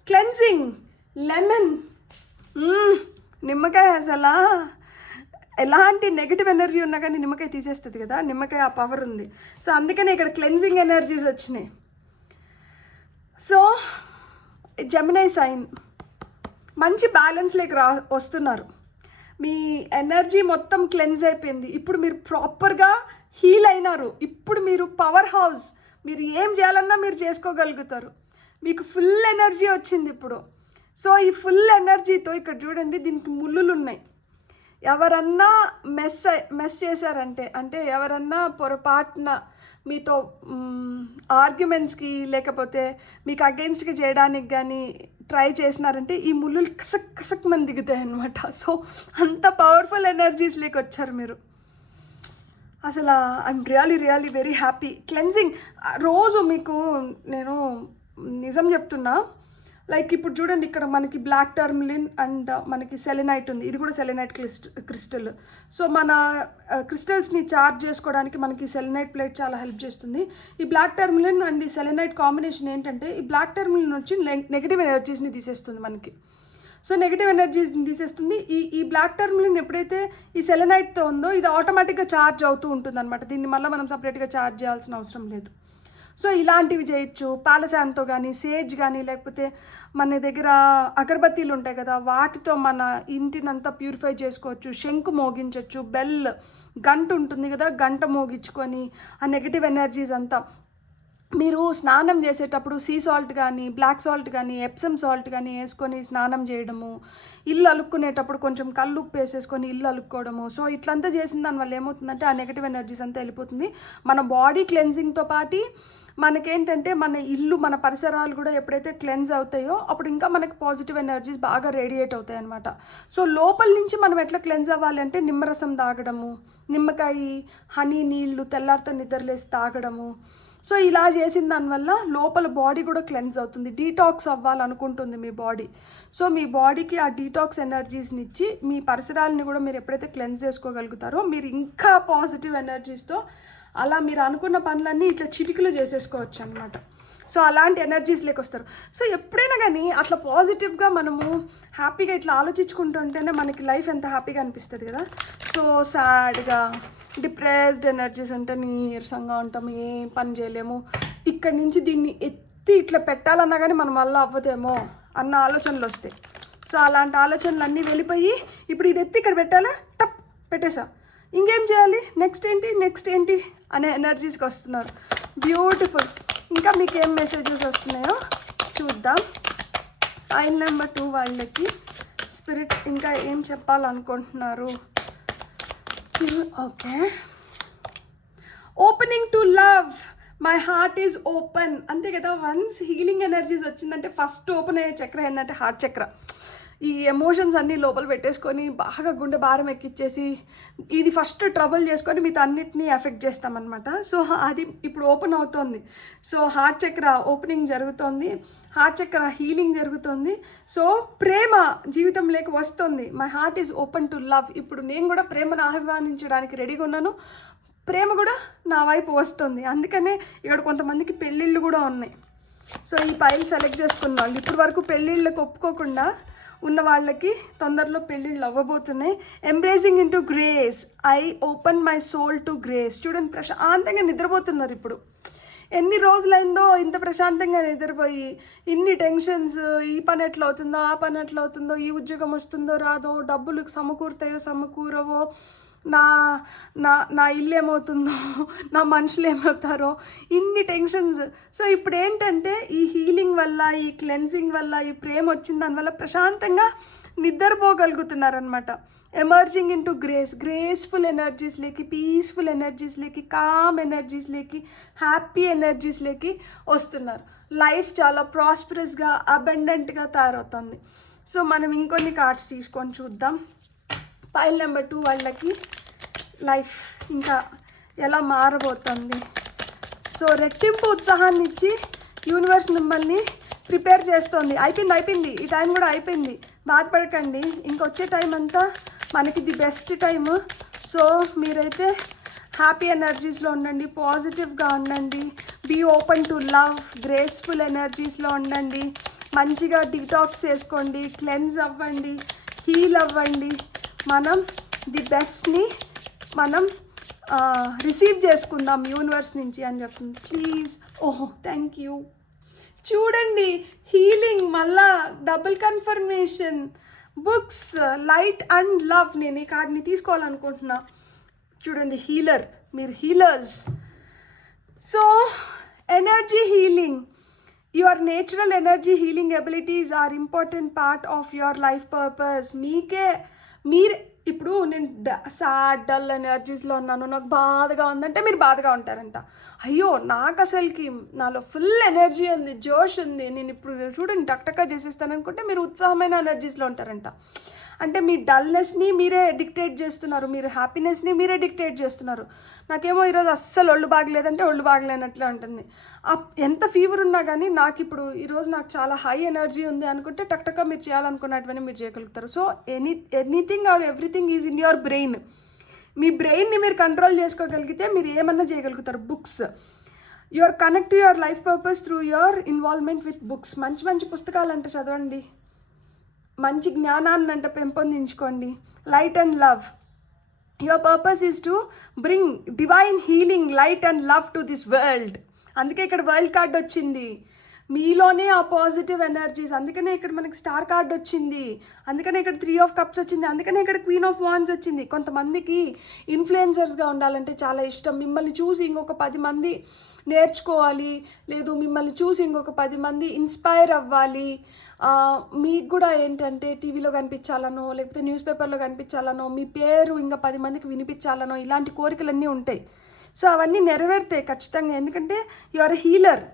క్లెన్జింగ్ లెమన్. నిమ్మకాయ అసలు ఎలాంటి నెగిటివ్ ఎనర్జీ ఉన్నా కానీ నిమ్మకాయ తీసేస్తుంది కదా, నిమ్మకాయ ఆ పవర్ ఉంది. సో అందుకనే ఇక్కడ క్లెన్జింగ్ ఎనర్జీస్ వచ్చినాయి. సో జెమినై సైన్ మంచి బ్యాలెన్స్లోకి వస్తున్నారు. మీ ఎనర్జీ మొత్తం క్లెన్స్ అయిపోయింది. ఇప్పుడు మీరు ప్రాపర్గా హీల్ అయినారు. ఇప్పుడు మీరు పవర్ హౌస్, మీరు ఏం చేయాలన్నా మీరు చేసుకోగలుగుతారు. మీకు ఫుల్ ఎనర్జీ వచ్చింది ఇప్పుడు. సో ఈ ఫుల్ ఎనర్జీతో ఇక్కడ చూడండి, దీనికి ముళ్ళులు ఉన్నాయి. ఎవరన్నా మెస్ చేశారంటే, అంటే ఎవరన్నా పొరపాటున మీతో ఆర్గ్యుమెంట్స్కి లేకపోతే మీకు అగెన్స్ట్గా చేయడానికి కానీ ట్రై చేసినారంటే ఈ ముళ్ళులు కసక్ కసక్ మంది దిగుతాయి అన్నమాట. సో అంత పవర్ఫుల్ ఎనర్జీస్లోకి వచ్చారు మీరు. అసలు I'm really very happy. Cleansing రోజు మీకు నేను నిజం చెప్తున్నా, లైక్ ఇప్పుడు చూడండి, ఇక్కడ మనకి బ్లాక్ టర్మలిన్ అండ్ మనకి సెలెనైట్ ఉంది. ఇది కూడా సెలెనైట్ క్రిస్టల్. సో మన క్రిస్టల్స్ని చార్జ్ చేసుకోవడానికి మనకి సెలెనైట్ ప్లేట్ చాలా హెల్ప్ చేస్తుంది. ఈ బ్లాక్ టర్మలిన్ అండ్ ఈ సెలెనైట్ కాంబినేషన్ ఏంటంటే, ఈ బ్లాక్ టర్మలిన్ వచ్చి నెగిటివ్ ఎనర్జీస్ని తీసేస్తుంది మనకి. సో నెగిటివ్ ఎనర్జీస్ని తీసేస్తుంది. ఈ బ్లాక్ టర్మలిన్ ఎప్పుడైతే ఈ సెలెనైట్తో ఉందో ఇది ఆటోమేటిక్గా ఛార్జ్ అవుతూ ఉంటుంది అనమాట. దీన్ని మళ్ళీ మనం సపరేట్గా ఛార్జ్ చేయాల్సిన అవసరం లేదు. సో ఇలాంటివి చేయొచ్చు. పాలసాన్తో కానీ, సేజ్ కానీ, లేకపోతే మన దగ్గర అగరబత్తీలు ఉంటాయి కదా, వాటితో మన ఇంటినంతా ప్యూరిఫై చేసుకోవచ్చు. శంకు మోగించవచ్చు. బెల్ గంట ఉంటుంది కదా, గంట మోగించుకొని ఆ నెగిటివ్ ఎనర్జీస్ అంతా మీరు స్నానం చేసేటప్పుడు సీ సాల్ట్ కానీ, బ్లాక్ సాల్ట్ కానీ, ఎప్సమ్ సాల్ట్ కానీ వేసుకొని స్నానం చేయడము. ఇల్లు అలుక్కునేటప్పుడు కొంచెం కల్లుప్పు వేసేసుకొని ఇల్లు అలుక్కోవడము. సో ఇట్లంతా చేసిన దానివల్ల ఏమవుతుందంటే ఆ నెగిటివ్ ఎనర్జీస్ అంతా వెళ్ళిపోతుంది. మన బాడీ క్లెన్జింగ్తో పాటు మనకేంటంటే మన ఇల్లు, మన పరిసరాలు కూడా ఎప్పుడైతే క్లెన్స్ అవుతాయో అప్పుడు ఇంకా మనకి పాజిటివ్ ఎనర్జీస్ బాగా రేడియేట్ అవుతాయి అనమాట. సో లోపల నుంచి మనం ఎట్లా క్లెన్స్ అవ్వాలి అంటే నిమ్మరసం తాగడము, నిమ్మకాయ, హనీ నీళ్ళు తెల్లారితో నిద్రలేసి తాగడము. సో ఇలా చేసిన దానివల్ల లోపల బాడీ కూడా క్లెన్స్ అవుతుంది. డీటాక్స్ అవ్వాలనుకుంటుంది మీ బాడీ. సో మీ బాడీకి ఆ డీటాక్స్ ఎనర్జీస్ని ఇచ్చి మీ పరిసరాలని కూడా మీరు ఎప్పుడైతే క్లెన్స్ చేసుకోగలుగుతారో మీరు ఇంకా పాజిటివ్ ఎనర్జీస్తో అలా మీరు అనుకున్న పనులన్నీ ఇట్లా చిటికలు చేసేసుకోవచ్చు అనమాట. సో అలాంటి ఎనర్జీస్లోకి వస్తారు. సో ఎప్పుడైనా కానీ అట్లా పాజిటివ్గా మనము హ్యాపీగా ఇట్లా ఆలోచించుకుంటుంటేనే మనకి లైఫ్ ఎంత హ్యాపీగా అనిపిస్తుంది కదా. సో సాడ్గా డిప్రెస్డ్ ఎనర్జీస్ అంటే నీరసంగా ఉంటాము, ఏం పని చేయలేము. ఇక్కడి నుంచి దీన్ని ఎత్తి ఇట్లా పెట్టాలన్నా కానీ మనం వల్ల అవ్వదేమో అన్న ఆలోచనలు వస్తాయి. సో అలాంటి ఆలోచనలు అన్నీ వెళ్ళిపోయి ఇప్పుడు ఇది ఎత్తి ఇక్కడ పెట్టాలా, టప్ పెట్టేసా, ఇంకేం చేయాలి, నెక్స్ట్ ఏంటి అనే ఎనర్జీస్కి వస్తున్నారు. బ్యూటిఫుల్. ఇంకా మీకు ఏం మెసేజెస్ వస్తున్నాయో చూద్దాం. ఫైల్ నెంబర్ 2 వాళ్ళకి స్పిరిట్ ఇంకా ఏం చెప్పాలనుకుంటున్నారు. Okay, opening to love, my heart is open. అంతే కదా, వన్స్ హీలింగ్ ఎనర్జీస్ వచ్చిందంటే ఫస్ట్ ఓపెన్ అయ్యే చక్ర ఏంటంటే హార్ట్ చక్ర. ఈ ఎమోషన్స్ అన్నీ లోపల పెట్టేసుకొని బాగా గుండె భారం ఎక్కిచ్చేసి ఇది ఫస్ట్ ట్రబుల్ చేసుకొని మీతో అన్నిటినీ ఎఫెక్ట్ చేస్తామన్నమాట. సో అది ఇప్పుడు ఓపెన్ అవుతుంది. సో హార్ట్ చక్ర ఓపెనింగ్ జరుగుతోంది, హార్ట్ చక్ర హీలింగ్ జరుగుతుంది. సో ప్రేమ జీవితంలోకి వస్తుంది. My heart is open to love. ఇప్పుడు నేను కూడా ప్రేమను ఆహ్వానించడానికి రెడీగా ఉన్నాను. ప్రేమ కూడా నా వైపు వస్తుంది. అందుకనే ఇక్కడ కొంతమందికి పెళ్ళిళ్ళు కూడా ఉన్నాయి. సో ఈ పైల్ సెలెక్ట్ చేసుకున్న వాళ్ళు ఇప్పటి వరకు పెళ్ళిళ్ళకి ఒప్పుకోకుండా ఉన్న వాళ్ళకి తొందరలో పెళ్ళిళ్ళు అవ్వబోతున్నాయి. Embracing in to grace, I open my soul to grace. చూడండి, ప్రశాంతంగా నిద్రపోతున్నారు ఇప్పుడు. ఎన్ని రోజులైందో ఇంత ప్రశాంతంగా నిద్రపోయి ఇన్ని టెన్షన్స్, ఈ పని ఎట్లా అవుతుందో, ఆ పని ఎట్లా అవుతుందో, ఈ ఉద్యోగం వస్తుందో రాదో, డబ్బులు సమకూరుతాయో సమకూరవో, నా నా నా ఇల్లు ఏమవుతుందో, నా మనుషులు ఏమవుతారో, ఇన్ని టెన్షన్స్. సో ఇప్పుడు ఏంటంటే ఈ హీలింగ్ వల్ల, ఈ క్లెన్జింగ్ వల్ల, ఈ ప్రేమ వచ్చిన దానివల్ల ప్రశాంతంగా నిద్రపోగలుగుతున్నారనమాట. Emerging in to grace, graceful ఎనర్జీస్లోకి, పీస్ఫుల్ ఎనర్జీస్లోకి, కామ్ ఎనర్జీస్లోకి, హ్యాపీ ఎనర్జీస్లోకి వస్తున్నారు. లైఫ్ చాలా ప్రాస్పరస్గా, అబండెంట్గా తయారవుతుంది. సో మనం ఇంకొన్ని కార్డ్స్ తీసుకొని చూద్దాం. ఫైల్ నెంబర్ 2 వాళ్ళకి లైఫ్ ఇంకా ఎలా మారబోతుంది. సో రెట్టింపు ఉత్సాహాన్ని ఇచ్చి యూనివర్స్ మిమ్మల్ని ప్రిపేర్ చేస్తుంది. అయిపోయింది, ఈ టైం కూడా అయిపోయింది, బాధపడకండి. ఇంకొచ్చే టైం అంతా మనకి ది బెస్ట్ టైము. సో మీరైతే హ్యాపీ ఎనర్జీస్లో ఉండండి, పాజిటివ్గా ఉండండి, be open to love, graceful ఎనర్జీస్లో ఉండండి. మంచిగా డిటాక్స్ చేసుకోండి, క్లెన్స్ అవ్వండి, హీల్ అవ్వండి. మనం ది బెస్ట్ని మనం రిసీవ్ చేసుకుందాం యూనివర్స్ నుంచి అని చెప్తుంది. ప్లీజ్. ఓహో థ్యాంక్ యూ. చూడండి హీలింగ్, మళ్ళా double confirmation, books, light and love. నేను ఈ కార్డ్ని తీసుకోవాలనుకుంటున్నా. చూడండి హీలర్, మీరు healers. So energy healing, your natural energy healing abilities are important part of your life purpose. మీరు ఇప్పుడు నేను సాడ్ డల్ ఎనర్జీస్లో ఉన్నాను, నాకు బాధగా ఉందంటే మీరు బాధగా ఉంటారంట. అయ్యో నాకు అసలుకి నాలో ఫుల్ ఎనర్జీ ఉంది, జోష్ ఉంది, నేను ఇప్పుడు చూడండి టక్టక్గా చేసేస్తాను అనుకుంటే మీరు ఉత్సాహమైన ఎనర్జీస్లో ఉంటారంట. అంటే మీ డల్నెస్ని మీరే డిక్టేట్ చేస్తున్నారు, మీరు హ్యాపీనెస్ని మీరే డిక్టేట్ చేస్తున్నారు. నాకేమో ఈరోజు అస్సలు ఒళ్ళు బాగలేదంటే ఒళ్ళు బాగలేనట్లే ఉంటుంది. ఎంత ఫీవర్ ఉన్నా కానీ నాకు ఇప్పుడు ఈరోజు నాకు చాలా హై ఎనర్జీ ఉంది అనుకుంటే టక్టక్గా మీరు చేయాలనుకున్నట్టువన్నీ మీరు చేయగలుగుతారు. So anything or everything is in your brain. మీ బ్రెయిన్ని మీరు కంట్రోల్ చేసుకోగలిగితే మీరు ఏమన్నా చేయగలుగుతారు. Books, your connect to your life purpose through your involvement with books. మంచి మంచి పుస్తకాలు అంటే చదవండి, మంచి జ్ఞానాన్ని అంటే పెంపొందించుకోండి. Light and love, your purpose is to bring divine healing, light and love to this world. అందుకే ఇక్కడ వరల్డ్ కార్డ్ వచ్చింది. మీలోనే ఆ పాజిటివ్ ఎనర్జీస్, అందుకనే ఇక్కడ మనకి స్టార్ కార్డ్ వచ్చింది, అందుకనే ఇక్కడ 3 of Cups వచ్చింది, అందుకనే ఇక్కడ Queen of Wands వచ్చింది. కొంతమందికి ఇన్ఫ్లుయెన్సర్స్గా ఉండాలంటే చాలా ఇష్టం. మిమ్మల్ని చూసి ఇంకొక 10 మంది నేర్చుకోవాలి, లేదు మిమ్మల్ని చూసి ఇంకొక 10 మంది ఇన్స్పైర్ అవ్వాలి. మీకు కూడా ఏంటంటే టీవీలో కనిపించాలనో, లేకపోతే న్యూస్ పేపర్లో కనిపించాలనో, మీ పేరు ఇంకా 10 మందికి వినిపించాలనో, ఇలాంటి కోరికలన్నీ ఉంటాయి. సో అవన్నీ నెరవేరుతాయి ఖచ్చితంగా, ఎందుకంటే యు ఆర్ హీలర్.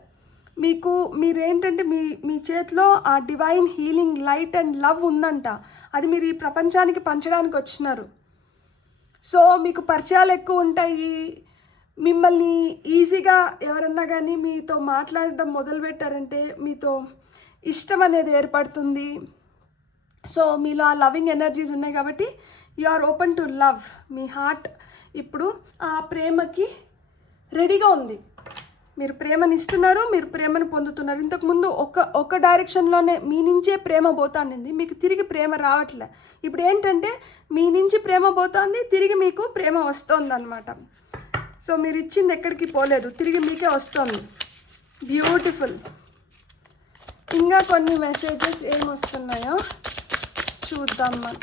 మీరేంటంటే మీ చేతిలో ఆ divine healing, light and love ఉందంట. అది మీరు ఈ ప్రపంచానికి పంచడానికి వచ్చినారు. సో మీకు పరిచయాలు ఎక్కువ ఉంటాయి. మిమ్మల్ని ఈజీగా ఎవరన్నా కానీ మీతో మాట్లాడడం మొదలుపెట్టారంటే మీతో ఇష్టం అనేది ఏర్పడుతుంది. సో మీలో ఆ లవింగ్ ఎనర్జీస్ ఉన్నాయి కాబట్టి you are open to love. మీ హార్ట్ ఇప్పుడు ఆ ప్రేమకి రెడీగా ఉంది. మీరు ప్రేమని ఇస్తున్నారు, మీరు ప్రేమను పొందుతున్నారు. ఇంతకుముందు ఒక డైరెక్షన్లోనే మీ నుంచే ప్రేమ పోతాంది, మీకు తిరిగి ప్రేమ రావట్లే. ఇప్పుడు ఏంటంటే మీ నుంచి ప్రేమ పోతుంది, తిరిగి మీకు ప్రేమ వస్తుంది అనమాట. సో మీరు ఇచ్చింది ఎక్కడికి పోలేదు, తిరిగి మీకే వస్తుంది. బ్యూటిఫుల్. ఇంకా కొన్ని మెసేజెస్ ఏమొస్తున్నాయో చూద్దాం మనం.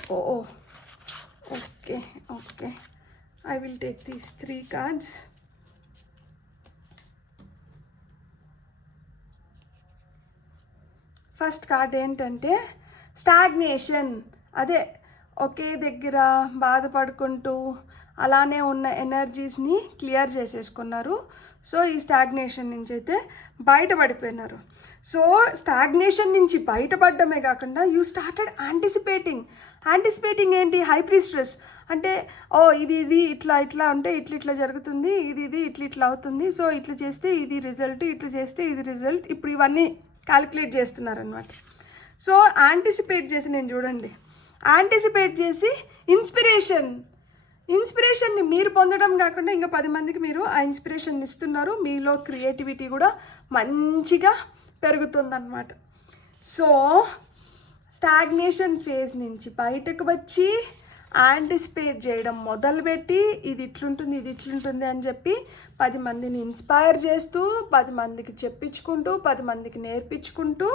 Okay okay, I will take these 3 cards. First card ఏంటంటే స్టాగ్నేషన్. అదే ఒకే దగ్గర బాధపడుకుంటూ అలానే ఉన్న ఎనర్జీస్ని క్లియర్ చేసేసుకున్నారు. సో ఈ స్టాగ్నేషన్ నుంచి అయితే బయటపడిపోయినారు. సో స్టాగ్నేషన్ నుంచి బయటపడడమే కాకుండా యూ స్టార్టెడ్ యాంటిసిపేటింగ్ ఏంటి? హై ప్రీస్ట్రెస్ అంటే ఇది ఇట్లా అంటే ఇట్లా జరుగుతుంది, ఇది ఇట్లా అవుతుంది, సో ఇట్లా చేస్తే ఇది రిజల్ట్, ఇట్లా చేస్తే ఇది రిజల్ట్. ఇప్పుడు ఇవన్నీ క్యాలిక్యులేట్ చేస్తున్నారనమాట. సో యాంటిసిపేట్ చేసి, నేను చూడండి యాంటిసిపేట్ చేసి ఇన్స్పిరేషన్ని మీరు పొందడం కాకుండా ఇంకా 10 మందికి మీరు ఆ ఇన్స్పిరేషన్ ఇస్తున్నారు. మీలో క్రియేటివిటీ కూడా మంచిగా పెరుగుతుందన్నమాట. సో స్టాగ్నేషన్ ఫేజ్ నుంచి బయటకు వచ్చి యాంటిసిపేట్ చేయడం మొదలుపెట్టి ఇది ఇట్లుంటుంది అని చెప్పి 10 మందిని ఇన్స్పైర్ చేస్తూ, 10 మందికి చెప్పించుకుంటూ, 10 మందికి నేర్పించుకుంటూ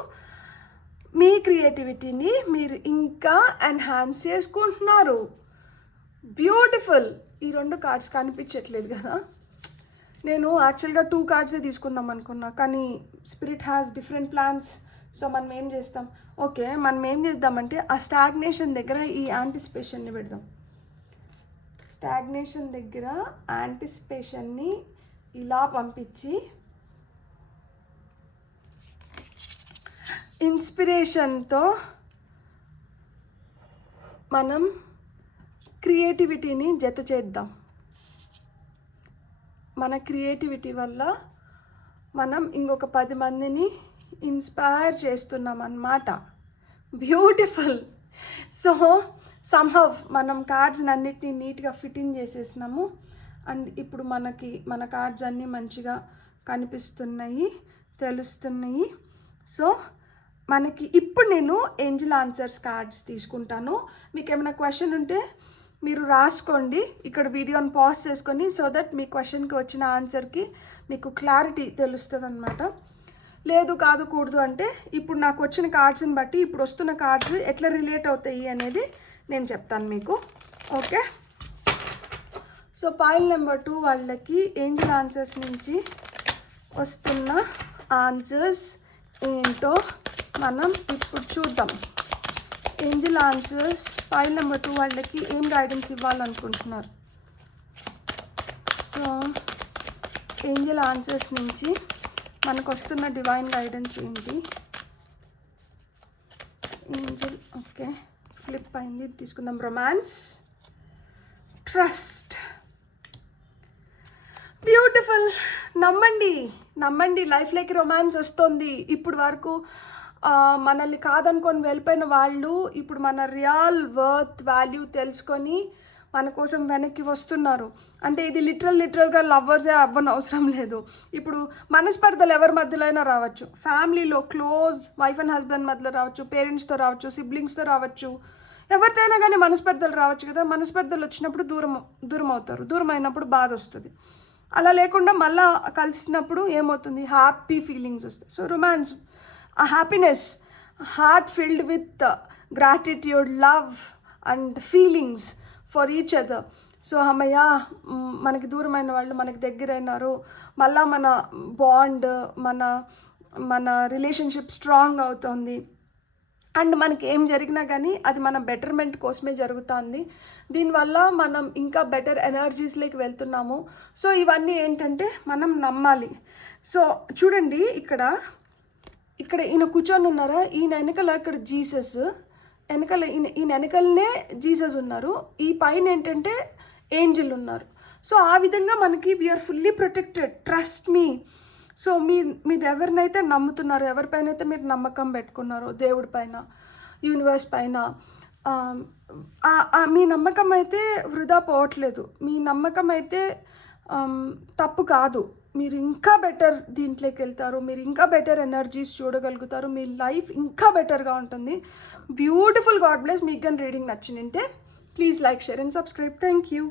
మీ క్రియేటివిటీని మీరు ఇంకా ఎన్హాన్స్ చేసుకుంటున్నారు. బ్యూటిఫుల్. ఈ 2 కార్డ్స్ కనిపించట్లేదు కదా, నేను యాక్చువల్గా 2 కార్డ్సే తీసుకుందాం అనుకున్నా, కానీ spirit has different plans. So మనం ఏం చేద్దామంటే ఆ స్టాగ్నేషన్ దగ్గర ఈ యాంటిసిపేషన్ని పెడదాం. స్టాగ్నేషన్ దగ్గర యాంటిసిపేషన్ని ఇలా పంపించి ఇన్స్పిరేషన్తో మనం క్రియేటివిటీని జత చేద్దాం. మన క్రియేటివిటీ వల్ల మనం ఇంకొక 10 మందిని ఇన్స్పైర్ చేస్తున్నాం అన్నమాట. బ్యూటిఫుల్. సో సమ్హౌ మనం కార్డ్స్ అన్నిటినీ నీట్గా ఫిట్టింగ్ చేసేసినాము. అండ్ ఇప్పుడు మన కార్డ్స్ అన్నీ మంచిగా కనిపిస్తున్నాయి, తెలుస్తున్నాయి. సో మనకి ఇప్పుడు నేను ఏంజిల్ ఆన్సర్స్ కార్డ్స్ తీసుకుంటాను. మీకు ఏమైనా క్వశ్చన్ ఉంటే మీరు రాసుకోండి, ఇక్కడ వీడియోని పాజ్ చేసుకొని, సో దట్ మీ క్వశ్చన్కి వచ్చిన ఆన్సర్కి మీకు క్లారిటీ తెలుస్తుంది అనమాట. లేదు కాదు కూడదు అంటే ఇప్పుడు నాకు వచ్చిన కార్డ్స్ని బట్టి ఇప్పుడు వస్తున్న కార్డ్స్ ఎట్లా రిలేట్ అవుతాయి అనేది నేను చెప్తాను మీకు. ఓకే, సో పైల్ నెంబర్ 2 వాళ్ళకి ఏంజిల్ ఆన్సర్స్ నుంచి వస్తున్న ఆన్సర్స్ ఏంటో మనం ఇప్పుడు చూద్దాం. ఏంజిల్ ఆన్సర్స్ పైల్ నెంబర్ 2 వాళ్ళకి ఏం గైడెన్స్ ఇవ్వాలనుకుంటున్నారు. సో ఏంజిల్ ఆన్సర్స్ నుంచి మనకు వస్తున్న డివైన్ గైడెన్స్ ఏంటి? ఏంజిల్, ఓకే ఫ్లిప్ అయింది, తీసుకుందాం. Romance, trust, beautiful. నమ్మండి నమ్మండి, లైఫ్లోకి రొమాన్స్ వస్తుంది. ఇప్పుడు వరకు మనల్ని కాదనుకొని వెళ్ళిపోయిన వాళ్ళు ఇప్పుడు మన రియల్ వర్త్ వాల్యూ తెలుసుకొని మన కోసం వెనక్కి వస్తున్నారు. అంటే ఇది లిటరల్గా లవ్వర్సే అవ్వని అవసరం లేదు. ఇప్పుడు మనస్పర్ధలు ఎవరి మధ్యలో అయినా రావచ్చు, ఫ్యామిలీలో క్లోజ్ వైఫ్ అండ్ హస్బెండ్ మధ్యలో రావచ్చు, పేరెంట్స్తో రావచ్చు, సిబ్లింగ్స్తో రావచ్చు, ఎవరితో అయినా కానీ మనస్పర్ధలు రావచ్చు కదా. మనస్పర్ధలు వచ్చినప్పుడు దూరం అవుతారు, దూరం అయినప్పుడు బాధ వస్తుంది. అలా లేకుండా మళ్ళీ కలిసినప్పుడు ఏమవుతుంది, హ్యాపీ ఫీలింగ్స్ వస్తాయి. సో రొమాన్స్, ఆ happiness, heart filled with gratitude, love and feelings for each other. So అమ్మయ్య, మనకి దూరమైన వాళ్ళు మనకి దగ్గరైనారు, మళ్ళీ మన బాండ్, మన రిలేషన్షిప్ స్ట్రాంగ్ అవుతుంది. అండ్ మనకి ఏం జరిగినా కానీ అది మన బెటర్మెంట్ కోసమే జరుగుతుంది. దీనివల్ల మనం ఇంకా బెటర్ ఎనర్జీస్లోకి వెళ్తున్నాము. సో ఇవన్నీ ఏంటంటే మనం నమ్మాలి. సో చూడండి, ఇక్కడ ఈయన కూర్చొని ఉన్నారా, ఈయన వెనకాల ఇక్కడ జీసస్, వెనకాల ఈయన వెనకాలనే జీసస్ ఉన్నారు, ఈ పైన ఏంటంటే ఏంజిల్ ఉన్నారు. సో ఆ విధంగా మనకి we are fully protected, trust me. So మీరు ఎవరినైతే నమ్ముతున్నారో, ఎవరిపైన అయితే మీరు నమ్మకం పెట్టుకున్నారో, దేవుడి పైన, యూనివర్స్ పైన, మీ నమ్మకం అయితే వృధా పోవట్లేదు. మీ నమ్మకం అయితే తప్పు కాదు. మీరు ఇంకా బెటర్ దీంట్లోకి వెళ్తారు, మీరు ఇంకా బెటర్ ఎనర్జీస్ చూడగలుగుతారు, మీ లైఫ్ ఇంకా బెటర్గా ఉంటుంది. బ్యూటిఫుల్. God bless. మీకు కానీ రీడింగ్ నచ్చిందంటే please like, share and subscribe. Thank you.